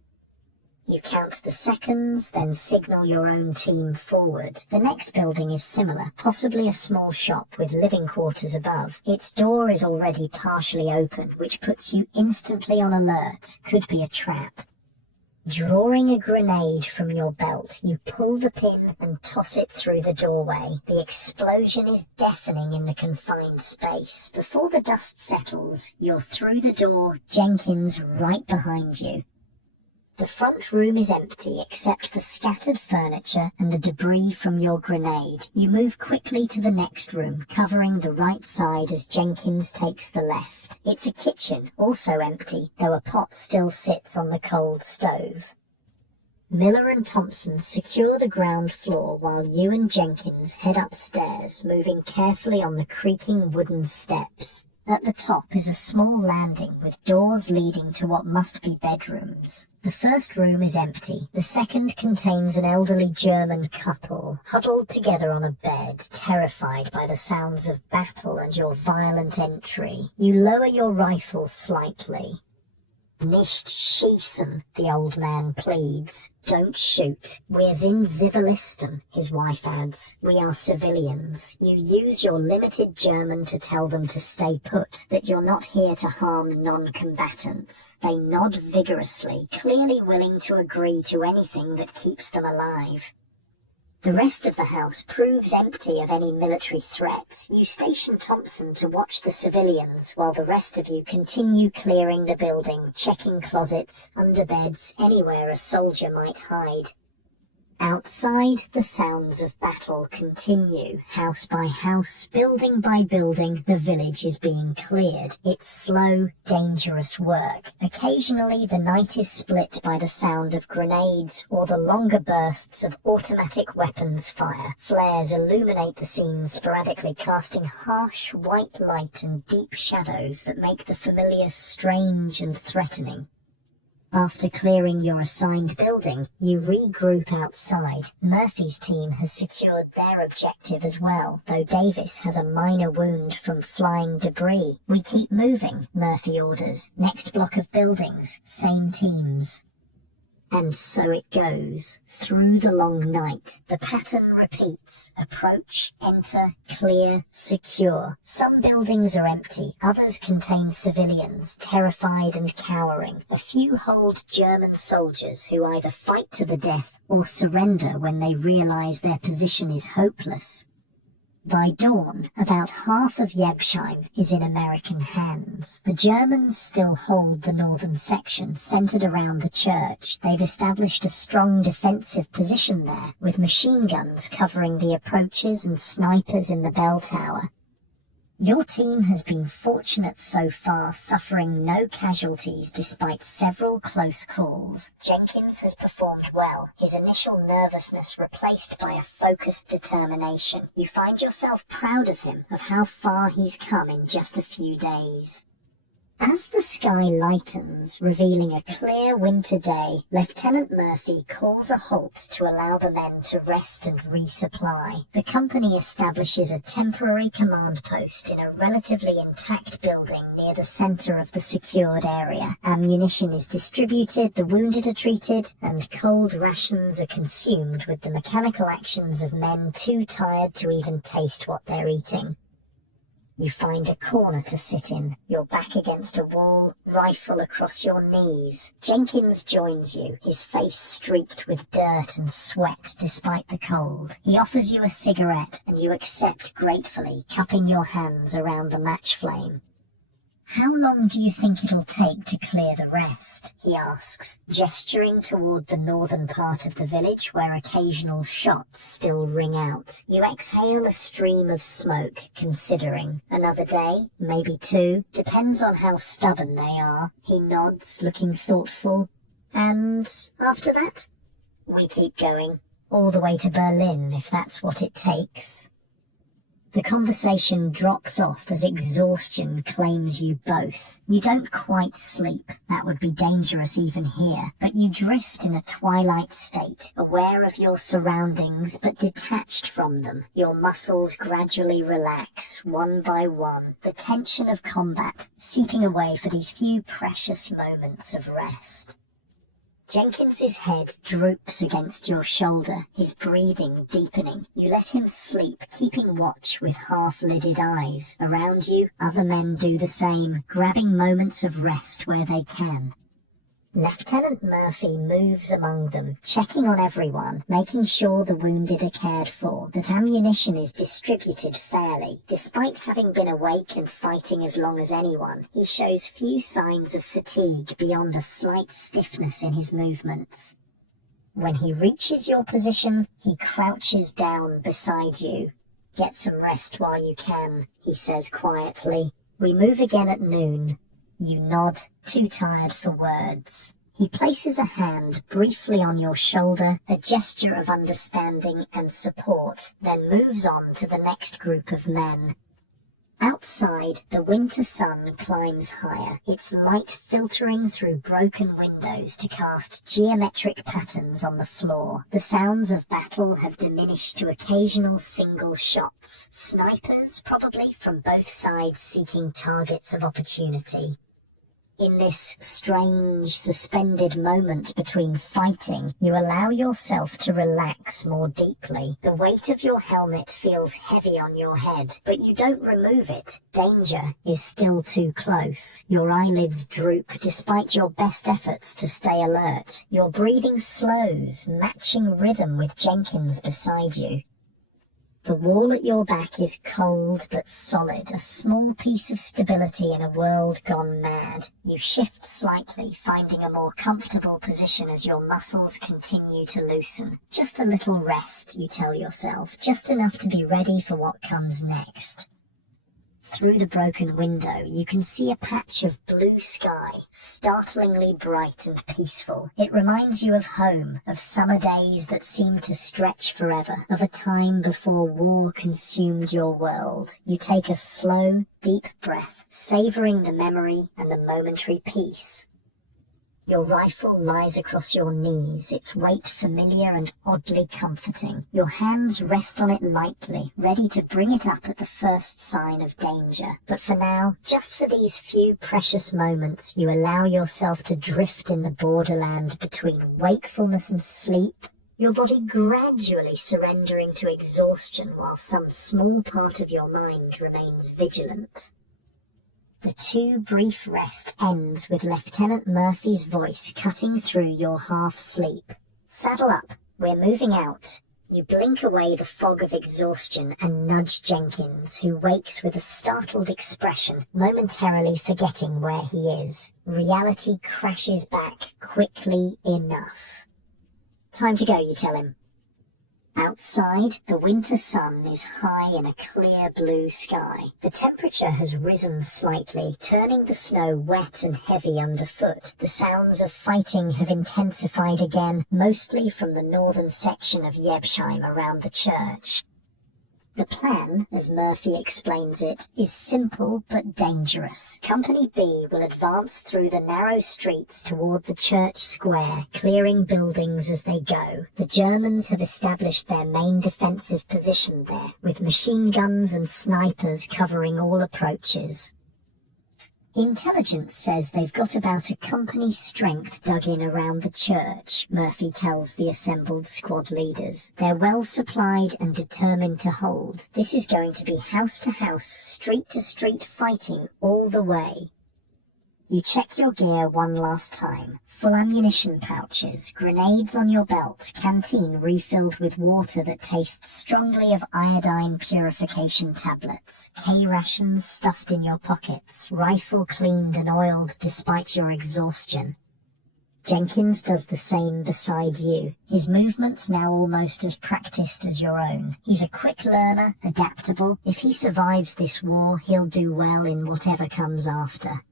You count the seconds, then signal your own team forward. The next building is similar, possibly a small shop with living quarters above. Its door is already partially open, which puts you instantly on alert. Could be a trap. Drawing a grenade from your belt, you pull the pin and toss it through the doorway. The explosion is deafening in the confined space. Before the dust settles, you're through the door, Jenkins right behind you. The front room is empty except for scattered furniture and the debris from your grenade. You move quickly to the next room, covering the right side as Jenkins takes the left. It's a kitchen, also empty, though a pot still sits on the cold stove. Miller and Thompson secure the ground floor while you and Jenkins head upstairs, moving carefully on the creaking wooden steps. At the top is a small landing with doors leading to what must be bedrooms. The first room is empty. The second contains an elderly German couple, huddled together on a bed, terrified by the sounds of battle and your violent entry. You lower your rifle slightly. Nicht schießen, the old man pleads. Don't shoot. We're in Zivilisten, his wife adds. We are civilians. You use your limited German to tell them to stay put, that you're not here to harm non-combatants. They nod vigorously, clearly willing to agree to anything that keeps them alive. The rest of the house proves empty of any military threat. You station Thompson to watch the civilians, while the rest of you continue clearing the building, checking closets, under beds, anywhere a soldier might hide. Outside, the sounds of battle continue. House by house, building by building, the village is being cleared. It's slow, dangerous work. Occasionally, the night is split by the sound of grenades or the longer bursts of automatic weapons fire. Flares illuminate the scene sporadically, casting harsh white light and deep shadows that make the familiar strange and threatening. After clearing your assigned building, you regroup outside. Murphy's team has secured their objective as well, though Davis has a minor wound from flying debris. We keep moving, Murphy orders. Next block of buildings, same teams. And so it goes. Through the long night, the pattern repeats. Approach, enter, clear, secure. Some buildings are empty, others contain civilians, terrified and cowering. A few hold German soldiers who either fight to the death or surrender when they realize their position is hopeless. By dawn, about half of Jebsheim is in American hands. The Germans still hold the northern section, centered around the church. They've established a strong defensive position there, with machine guns covering the approaches and snipers in the bell tower. Your team has been fortunate so far, suffering no casualties despite several close calls. Jenkins has performed well, his initial nervousness replaced by a focused determination. You find yourself proud of him, of how far he's come in just a few days. As the sky lightens, revealing a clear winter day, Lieutenant Murphy calls a halt to allow the men to rest and resupply. The company establishes a temporary command post in a relatively intact building near the center of the secured area. Ammunition is distributed, the wounded are treated, and cold rations are consumed with the mechanical actions of men too tired to even taste what they're eating. You find a corner to sit in, your back against a wall, rifle across your knees. Jenkins joins you, his face streaked with dirt and sweat despite the cold. He offers you a cigarette, and you accept gratefully, cupping your hands around the match flame. "How long do you think it'll take to clear the rest?" he asks, gesturing toward the northern part of the village where occasional shots still ring out. You exhale a stream of smoke, considering. "Another day, maybe 2, depends on how stubborn they are." He nods, looking thoughtful. "And after that?" "We keep going. All the way to Berlin, if that's what it takes." The conversation drops off as exhaustion claims you both. You don't quite sleep. That would be dangerous even here. But you drift in a twilight state, aware of your surroundings but detached from them. Your muscles gradually relax, one by one, the tension of combat seeping away for these few precious moments of rest. Jenkins's head droops against your shoulder, his breathing deepening. You let him sleep, keeping watch with half-lidded eyes. Around you, other men do the same, grabbing moments of rest where they can. Lieutenant Murphy moves among them, checking on everyone, making sure the wounded are cared for, that ammunition is distributed fairly. Despite having been awake and fighting as long as anyone, he shows few signs of fatigue beyond a slight stiffness in his movements. When he reaches your position, he crouches down beside you. "Get some rest while you can," he says quietly. "We move again at noon." You nod, too tired for words. He places a hand briefly on your shoulder, a gesture of understanding and support, then moves on to the next group of men. Outside, the winter sun climbs higher, its light filtering through broken windows to cast geometric patterns on the floor. The sounds of battle have diminished to occasional single shots, snipers probably from both sides seeking targets of opportunity. In this strange, suspended moment between fighting, you allow yourself to relax more deeply. The weight of your helmet feels heavy on your head, but you don't remove it. Danger is still too close. Your eyelids droop despite your best efforts to stay alert. Your breathing slows, matching rhythm with Jenkins beside you. The wall at your back is cold but solid, a small piece of stability in a world gone mad. You shift slightly, finding a more comfortable position as your muscles continue to loosen. Just a little rest, you tell yourself, just enough to be ready for what comes next. Through the broken window, you can see a patch of blue sky, startlingly bright and peaceful. It reminds you of home, of summer days that seem to stretch forever, of a time before war consumed your world. You take a slow, deep breath, savoring the memory and the momentary peace. Your rifle lies across your knees, its weight familiar and oddly comforting. Your hands rest on it lightly, ready to bring it up at the first sign of danger. But for now, just for these few precious moments, you allow yourself to drift in the borderland between wakefulness and sleep, your body gradually surrendering to exhaustion while some small part of your mind remains vigilant. The too brief rest ends with Lieutenant Murphy's voice cutting through your half-sleep. "Saddle up, we're moving out." You blink away the fog of exhaustion and nudge Jenkins, who wakes with a startled expression, momentarily forgetting where he is. Reality crashes back quickly enough. "Time to go," you tell him. Outside, the winter sun is high in a clear blue sky. The temperature has risen slightly, turning the snow wet and heavy underfoot. The sounds of fighting have intensified again, mostly from the northern section of Jebsheim around the church. The plan, as Murphy explains it, is simple but dangerous. Company B will advance through the narrow streets toward the church square, clearing buildings as they go. The Germans have established their main defensive position there, with machine guns and snipers covering all approaches. Intelligence says they've got about a company strength dug in around the church, Murphy tells the assembled squad leaders. They're well supplied and determined to hold. This is going to be house to house, street to street fighting all the way. You check your gear one last time. Full ammunition pouches, grenades on your belt, canteen refilled with water that tastes strongly of iodine purification tablets, K-rations stuffed in your pockets, rifle cleaned and oiled despite your exhaustion. Jenkins does the same beside you, his movements now almost as practiced as your own. He's a quick learner, adaptable. If he survives this war, he'll do well in whatever comes after.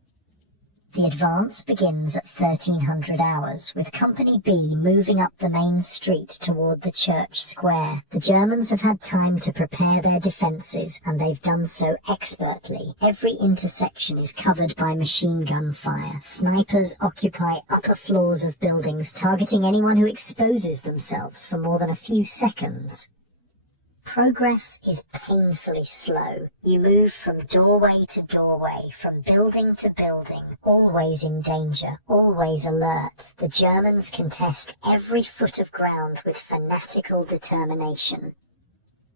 The advance begins at 1300 hours, with Company B moving up the main street toward the church square. The Germans have had time to prepare their defences, and they've done so expertly. Every intersection is covered by machine gun fire. Snipers occupy upper floors of buildings, targeting anyone who exposes themselves for more than a few seconds. Progress is painfully slow. You move from doorway to doorway, from building to building, always in danger, always alert. The Germans contest every foot of ground with fanatical determination.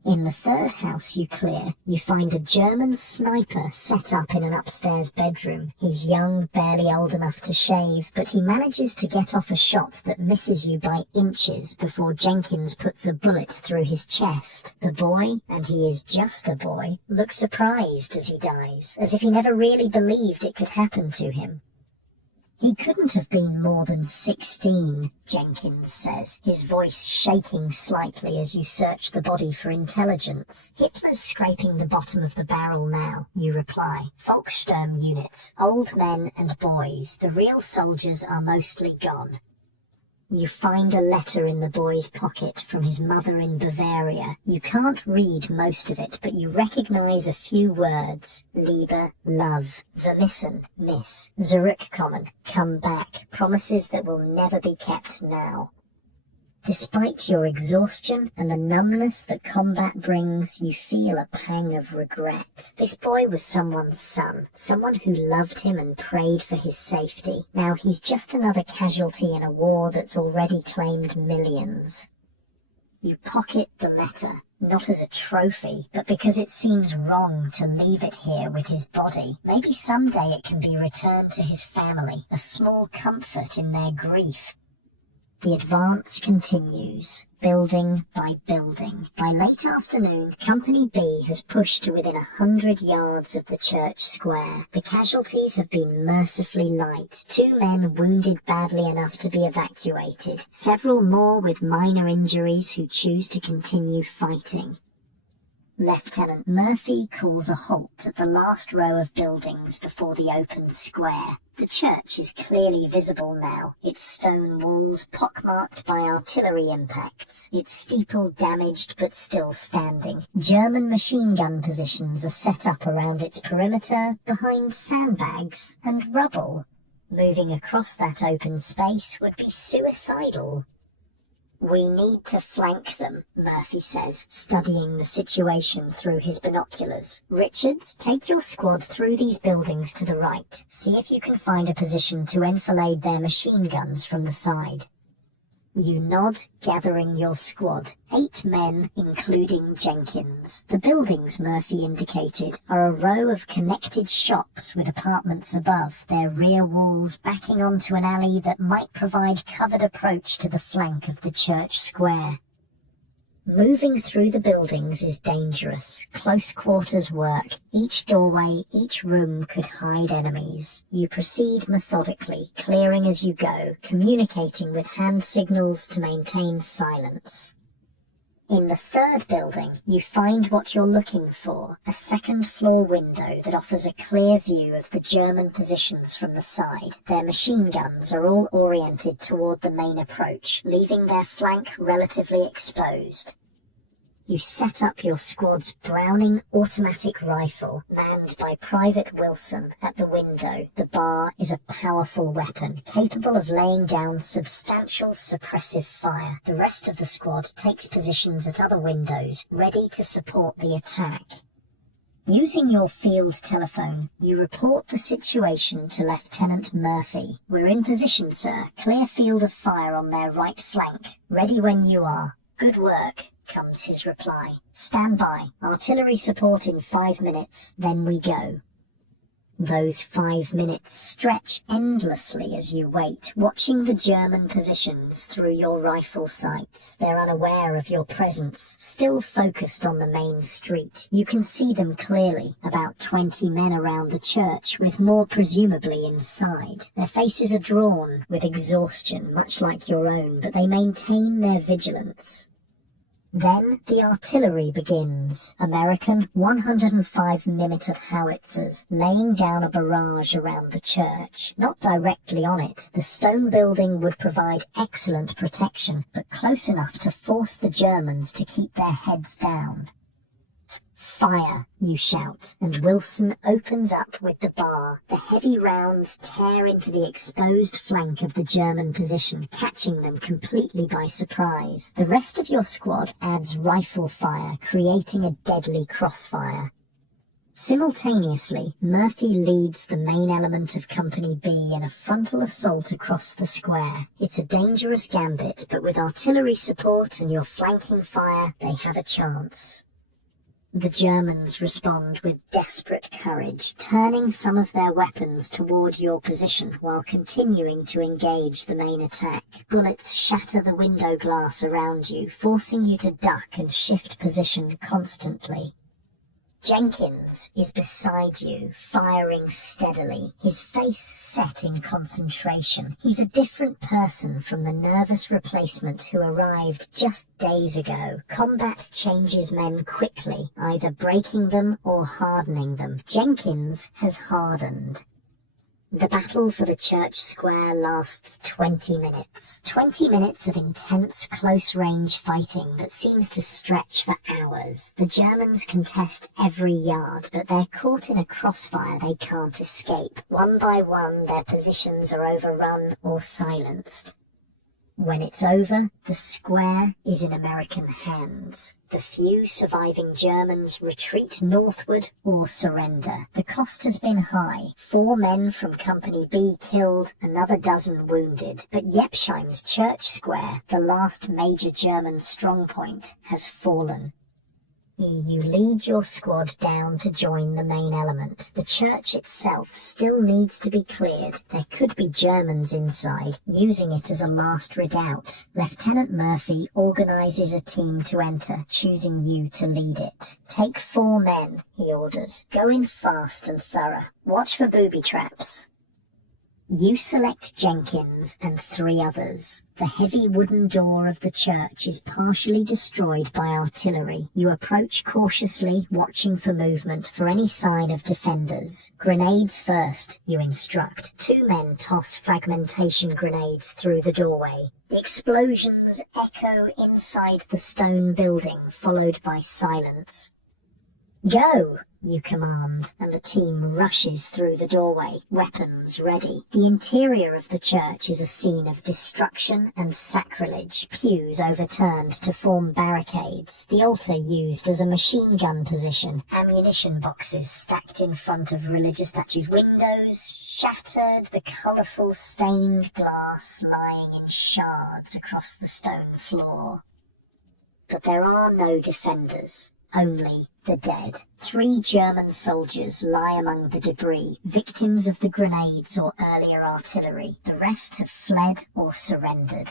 In the third house you clear, you find a German sniper set up in an upstairs bedroom. He's young, barely old enough to shave, but he manages to get off a shot that misses you by inches before Jenkins puts a bullet through his chest. The boy, and he is just a boy, looks surprised as he dies, as if he never really believed it could happen to him. He couldn't have been more than 16, Jenkins says, his voice shaking slightly as you search the body for intelligence. Hitler's scraping the bottom of the barrel now, you reply. Volkssturm units, old men and boys. The real soldiers are mostly gone. You find a letter in the boy's pocket from his mother in Bavaria. You can't read most of it, but you recognize a few words. Liebe, love. Vermissen, miss. Zurückkommen, come back. Promises that will never be kept now. Despite your exhaustion and the numbness that combat brings, you feel a pang of regret. This boy was someone's son, someone who loved him and prayed for his safety. Now he's just another casualty in a war that's already claimed millions. You pocket the letter, not as a trophy, but because it seems wrong to leave it here with his body. Maybe someday it can be returned to his family, a small comfort in their grief. The advance continues, building by building. By late afternoon, Company B has pushed to within 100 yards of the church square. The casualties have been mercifully light. 2 men wounded badly enough to be evacuated. Several more with minor injuries who choose to continue fighting. Lieutenant Murphy calls a halt at the last row of buildings before the open square. The church is clearly visible now, its stone walls pockmarked by artillery impacts, its steeple damaged but still standing. German machine gun positions are set up around its perimeter, behind sandbags and rubble. Moving across that open space would be suicidal. We need to flank them, Murphy says, studying the situation through his binoculars. Richards, take your squad through these buildings to the right. See if you can find a position to enfilade their machine guns from the side. You nod, gathering your squad. 8 men, including Jenkins. The buildings, Murphy indicated, are a row of connected shops with apartments above, their rear walls backing onto an alley that might provide covered approach to the flank of the church square. Moving through the buildings is dangerous. Close quarters work. Each doorway, each room could hide enemies. You proceed methodically, clearing as you go, communicating with hand signals to maintain silence. In the third building, you find what you're looking for, a second-floor window that offers a clear view of the German positions from the side. Their machine guns are all oriented toward the main approach, leaving their flank relatively exposed. You set up your squad's Browning automatic rifle, manned by Private Wilson, at the window. The bar is a powerful weapon, capable of laying down substantial suppressive fire. The rest of the squad takes positions at other windows, ready to support the attack. Using your field telephone, you report the situation to Lieutenant Murphy. We're in position, sir. Clear field of fire on their right flank. Ready when you are. Good work, comes his reply. Stand by. Artillery support in 5 minutes, then we go. Those 5 minutes stretch endlessly as you wait, watching the German positions through your rifle sights. They're unaware of your presence, still focused on the main street. You can see them clearly, about 20 men around the church, with more presumably inside. Their faces are drawn with exhaustion, much like your own, but they maintain their vigilance. Then the artillery begins. American 105mm howitzers laying down a barrage around the church. Not directly on it. The stone building would provide excellent protection, but close enough to force the Germans to keep their heads down. "Fire," you shout, and Wilson opens up with the bar. The heavy rounds tear into the exposed flank of the German position, catching them completely by surprise. The rest of your squad adds rifle fire, creating a deadly crossfire. Simultaneously, Murphy leads the main element of Company B in a frontal assault across the square. It's a dangerous gambit, but with artillery support and your flanking fire, they have a chance. The Germans respond with desperate courage, turning some of their weapons toward your position while continuing to engage the main attack. Bullets shatter the window glass around you, forcing you to duck and shift position constantly. Jenkins is beside you, firing steadily, his face set in concentration. He's a different person from the nervous replacement who arrived just days ago. Combat changes men quickly, either breaking them or hardening them. Jenkins has hardened. The battle for the church square lasts 20 minutes. 20 minutes of intense, close-range fighting that seems to stretch for hours. The Germans contest every yard, but they're caught in a crossfire they can't escape. One by one, their positions are overrun or silenced. When it's over, the square is in American hands. The few surviving Germans retreat northward or surrender. The cost has been high. 4 men from Company B killed, another dozen wounded. But Jepsheim's church square, the last major German strongpoint, has fallen. You lead your squad down to join the main element. The church itself still needs to be cleared. There could be Germans inside, using it as a last redoubt. Lieutenant Murphy organizes a team to enter, choosing you to lead it. "Take 4 men," he orders. "Go in fast and thorough. Watch for booby traps." You select Jenkins and 3 others. The heavy wooden door of the church is partially destroyed by artillery. You approach cautiously, watching for movement, for any sign of defenders. "Grenades first," you instruct. 2 men toss fragmentation grenades through the doorway. The explosions echo inside the stone building, followed by silence. "Go!" you command, and the team rushes through the doorway, weapons ready. The interior of the church is a scene of destruction and sacrilege. Pews overturned to form barricades, the altar used as a machine gun position, ammunition boxes stacked in front of religious statues, windows shattered, the colourful stained glass lying in shards across the stone floor. But there are no defenders. Only the dead. 3 German soldiers lie among the debris, victims of the grenades or earlier artillery. The rest have fled or surrendered.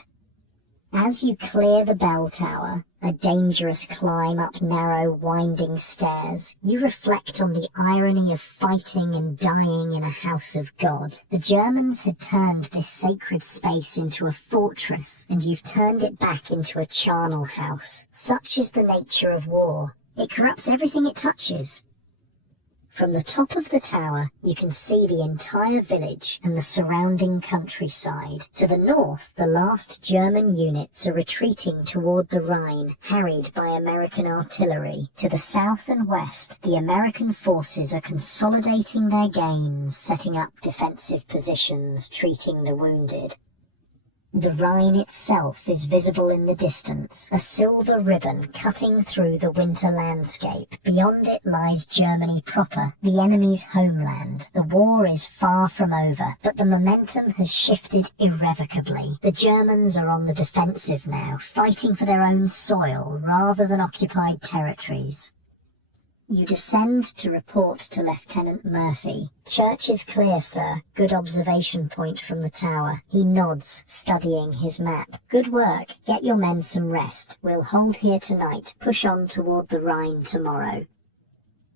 As you clear the bell tower, a dangerous climb up narrow, winding stairs, you reflect on the irony of fighting and dying in a house of God. The Germans had turned this sacred space into a fortress, and you've turned it back into a charnel house. Such is the nature of war. It corrupts everything it touches. From the top of the tower, you can see the entire village and the surrounding countryside. To the north, the last German units are retreating toward the Rhine, harried by American artillery. To the south and west, the American forces are consolidating their gains, setting up defensive positions, treating the wounded. The Rhine itself is visible in the distance, a silver ribbon cutting through the winter landscape. Beyond it lies Germany proper, the enemy's homeland. The war is far from over, but the momentum has shifted irrevocably. The Germans are on the defensive now, fighting for their own soil rather than occupied territories. You descend to report to Lieutenant Murphy. "Church is clear, sir. Good observation point from the tower." He nods, studying his map. "Good work. Get your men some rest. We'll hold here tonight. Push on toward the Rhine tomorrow."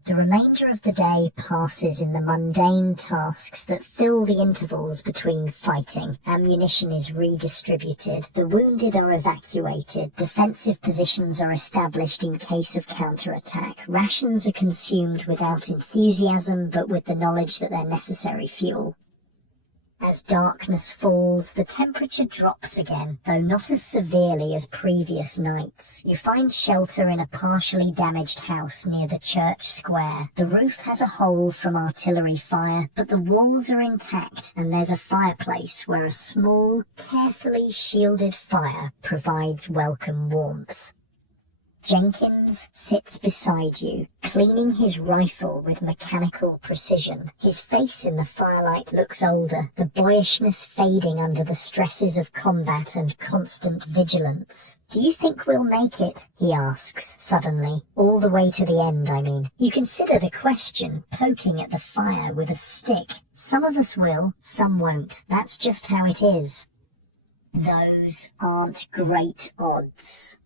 The remainder of the day passes in the mundane tasks that fill the intervals between fighting. Ammunition is redistributed, the wounded are evacuated, defensive positions are established in case of counterattack, rations are consumed without enthusiasm but with the knowledge that they're necessary fuel. As darkness falls, the temperature drops again, though not as severely as previous nights. You find shelter in a partially damaged house near the church square. The roof has a hole from artillery fire, but the walls are intact, and there's a fireplace where a small, carefully shielded fire provides welcome warmth. Jenkins sits beside you, cleaning his rifle with mechanical precision. His face in the firelight looks older, the boyishness fading under the stresses of combat and constant vigilance. "Do you think we'll make it?" he asks suddenly. "All the way to the end, I mean." You consider the question, poking at the fire with a stick. Some of us will, some won't. That's just how it is. Those aren't great odds.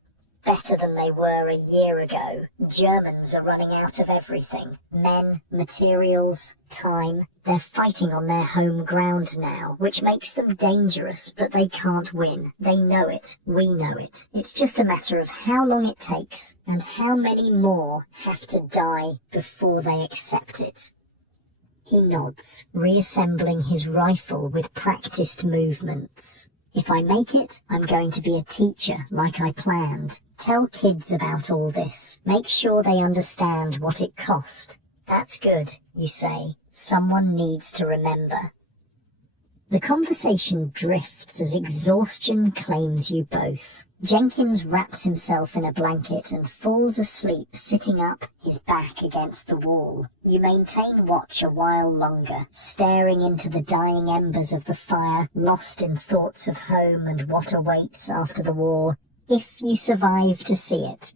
Better than they were a year ago. Germans are running out of everything. Men, materials, time. They're fighting on their home ground now, which makes them dangerous, but they can't win. They know it. We know it. It's just a matter of how long it takes, and how many more have to die before they accept it. He nods, reassembling his rifle with practiced movements. "If I make it, I'm going to be a teacher like I planned. Tell kids about all this. Make sure they understand what it cost." "That's good," you say. "Someone needs to remember." The conversation drifts as exhaustion claims you both. Jenkins wraps himself in a blanket and falls asleep sitting up, his back against the wall. You maintain watch a while longer, staring into the dying embers of the fire, lost in thoughts of home and what awaits after the war, if you survive to see it.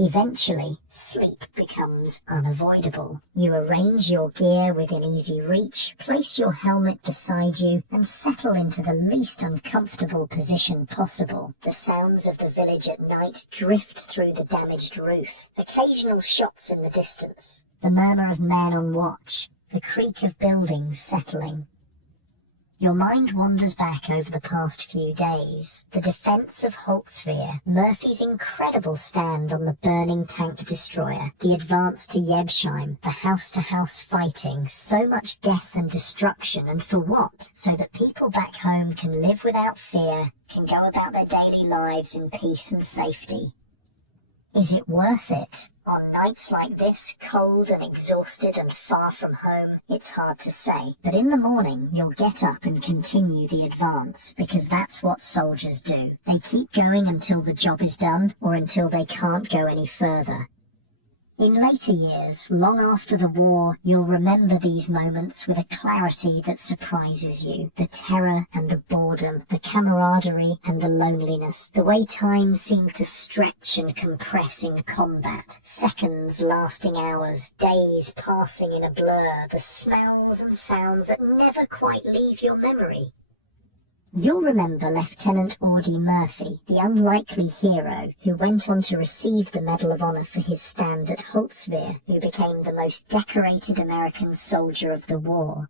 Eventually, sleep becomes unavoidable. You arrange your gear within easy reach, place your helmet beside you, and settle into the least uncomfortable position possible. The sounds of the village at night drift through the damaged roof, occasional shots in the distance, the murmur of men on watch, the creak of buildings settling. Your mind wanders back over the past few days. The defense of Holtzwihr, Murphy's incredible stand on the burning tank destroyer, the advance to Jebsheim, the house-to-house fighting, so much death and destruction, and for what? So that people back home can live without fear, can go about their daily lives in peace and safety. Is it worth it? On nights like this, cold and exhausted and far from home, it's hard to say. But in the morning, you'll get up and continue the advance, because that's what soldiers do. They keep going until the job is done, or until they can't go any further. In later years, long after the war, you'll remember these moments with a clarity that surprises you. The terror and the boredom, the camaraderie and the loneliness, the way time seemed to stretch and compress in combat, seconds lasting hours, days passing in a blur, the smells and sounds that never quite leave your memory. You'll remember Lieutenant Audie Murphy, the unlikely hero who went on to receive the Medal of Honor for his stand at Holtzwihr, who became the most decorated American soldier of the war.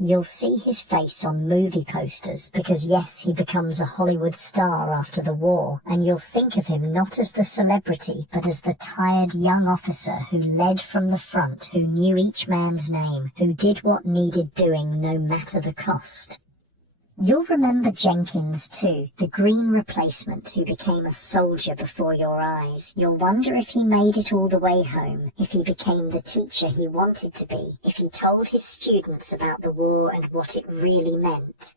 You'll see his face on movie posters, because yes, he becomes a Hollywood star after the war, and you'll think of him not as the celebrity, but as the tired young officer who led from the front, who knew each man's name, who did what needed doing no matter the cost. You'll remember Jenkins too, the green replacement who became a soldier before your eyes. You'll wonder if he made it all the way home, if he became the teacher he wanted to be, if he told his students about the war and what it really meant.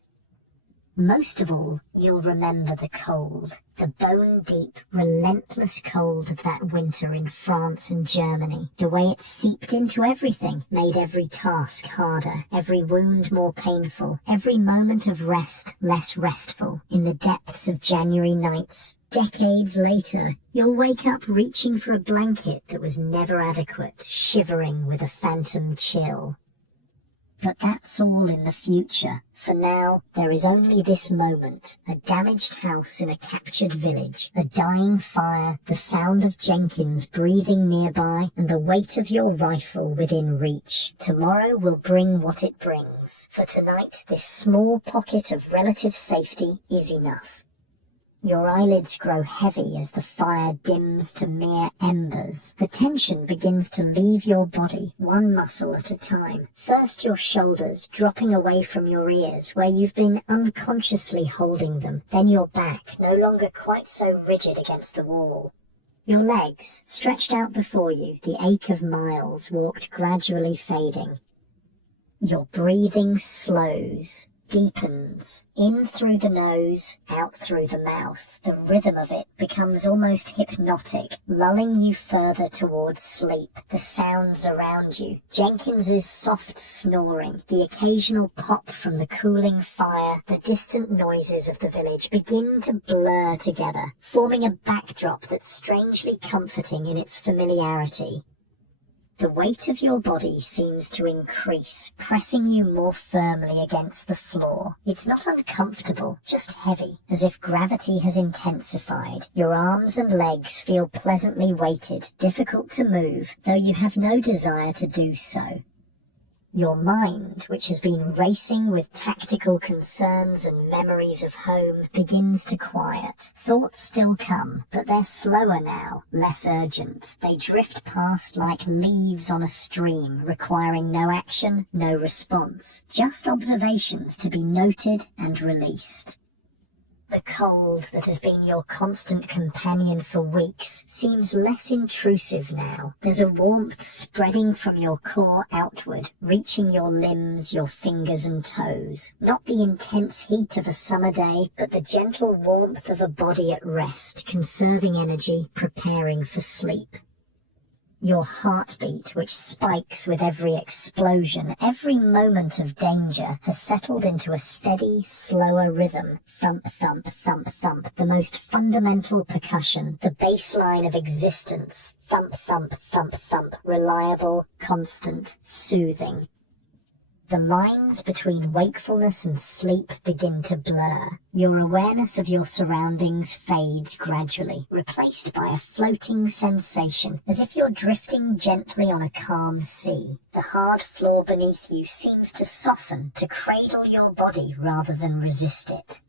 Most of all, you'll remember the cold, the bone-deep, relentless cold of that winter in France and Germany. The way it seeped into everything, made every task harder, every wound more painful, every moment of rest less restful. In the depths of January nights, decades later, you'll wake up reaching for a blanket that was never adequate, shivering with a phantom chill. But that's all in the future. For now, there is only this moment, a damaged house in a captured village, a dying fire, the sound of Jenkins breathing nearby, and the weight of your rifle within reach. Tomorrow will bring what it brings. For tonight, this small pocket of relative safety is enough. Your eyelids grow heavy as the fire dims to mere embers. The tension begins to leave your body, one muscle at a time. First your shoulders, dropping away from your ears, where you've been unconsciously holding them. Then your back, no longer quite so rigid against the wall. Your legs, stretched out before you, the ache of miles walked gradually fading. Your breathing slows, deepens, in through the nose, out through the mouth. The rhythm of it becomes almost hypnotic, lulling you further towards sleep. The sounds around you, Jenkins's soft snoring, the occasional pop from the cooling fire, the distant noises of the village begin to blur together, forming a backdrop that's strangely comforting in its familiarity. The weight of your body seems to increase, pressing you more firmly against the floor. It's not uncomfortable, just heavy, as if gravity has intensified. Your arms and legs feel pleasantly weighted, difficult to move, though you have no desire to do so. Your mind, which has been racing with tactical concerns and memories of home, begins to quiet. Thoughts still come, but they're slower now, less urgent. They drift past like leaves on a stream, requiring no action, no response, just observations to be noted and released. The cold that has been your constant companion for weeks seems less intrusive now. There's a warmth spreading from your core outward, reaching your limbs, your fingers and toes. Not the intense heat of a summer day, but the gentle warmth of a body at rest, conserving energy, preparing for sleep. Your heartbeat, which spikes with every explosion, every moment of danger, has settled into a steady, slower rhythm. Thump, thump, thump, thump, the most fundamental percussion, the baseline of existence. Thump, thump, thump, thump, reliable, constant, soothing. The lines between wakefulness and sleep begin to blur. Your awareness of your surroundings fades gradually, replaced by a floating sensation, as if you're drifting gently on a calm sea. The hard floor beneath you seems to soften, to cradle your body rather than resist it.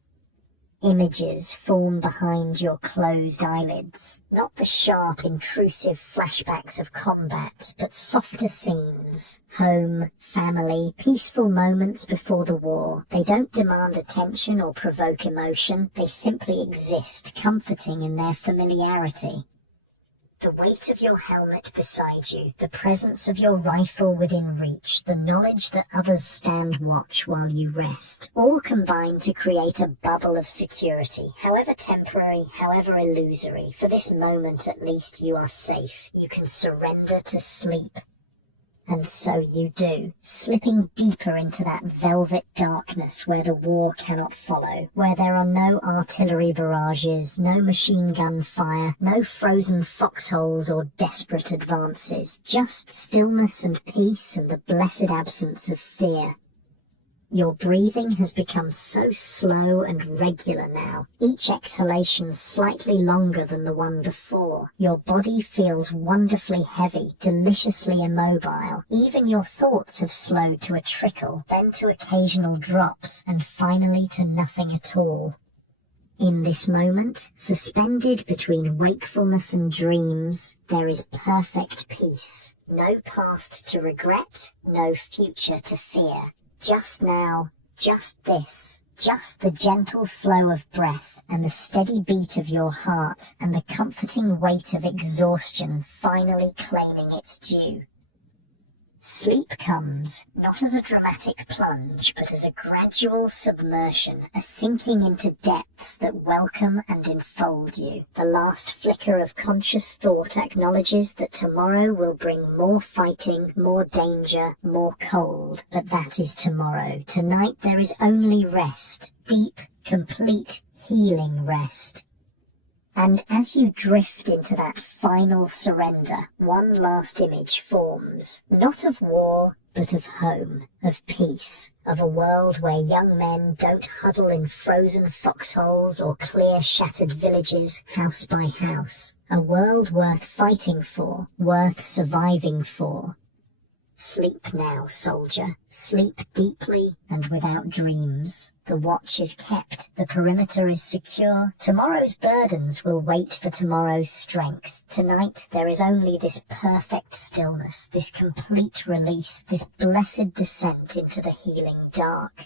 Images form behind your closed eyelids, not the sharp, intrusive flashbacks of combat, but softer scenes. Home, family, peaceful moments before the war. They don't demand attention or provoke emotion, they simply exist, comforting in their familiarity. The weight of your helmet beside you, the presence of your rifle within reach, the knowledge that others stand watch while you rest, all combine to create a bubble of security, however temporary, however illusory. For this moment at least you are safe. You can surrender to sleep. And so you do, slipping deeper into that velvet darkness where the war cannot follow, where there are no artillery barrages, no machine gun fire, no frozen foxholes or desperate advances, just stillness and peace and the blessed absence of fear. Your breathing has become so slow and regular now, each exhalation slightly longer than the one before. Your body feels wonderfully heavy, deliciously immobile. Even your thoughts have slowed to a trickle, then to occasional drops, and finally to nothing at all. In this moment, suspended between wakefulness and dreams, there is perfect peace. No past to regret, no future to fear. Just now, just this, just the gentle flow of breath and the steady beat of your heart and the comforting weight of exhaustion finally claiming its due. Sleep comes, not as a dramatic plunge, but as a gradual submersion, a sinking into depths that welcome and enfold you. The last flicker of conscious thought acknowledges that tomorrow will bring more fighting, more danger, more cold. But that is tomorrow. Tonight there is only rest, deep, complete, healing rest. And as you drift into that final surrender, one last image forms, not of war, but of home, of peace, of a world where young men don't huddle in frozen foxholes or clear shattered villages, house by house. A world worth fighting for, worth surviving for. Sleep now, soldier. Sleep deeply and without dreams. The watch is kept. The perimeter is secure. Tomorrow's burdens will wait for tomorrow's strength. Tonight there is only this perfect stillness, this complete release, this blessed descent into the healing dark.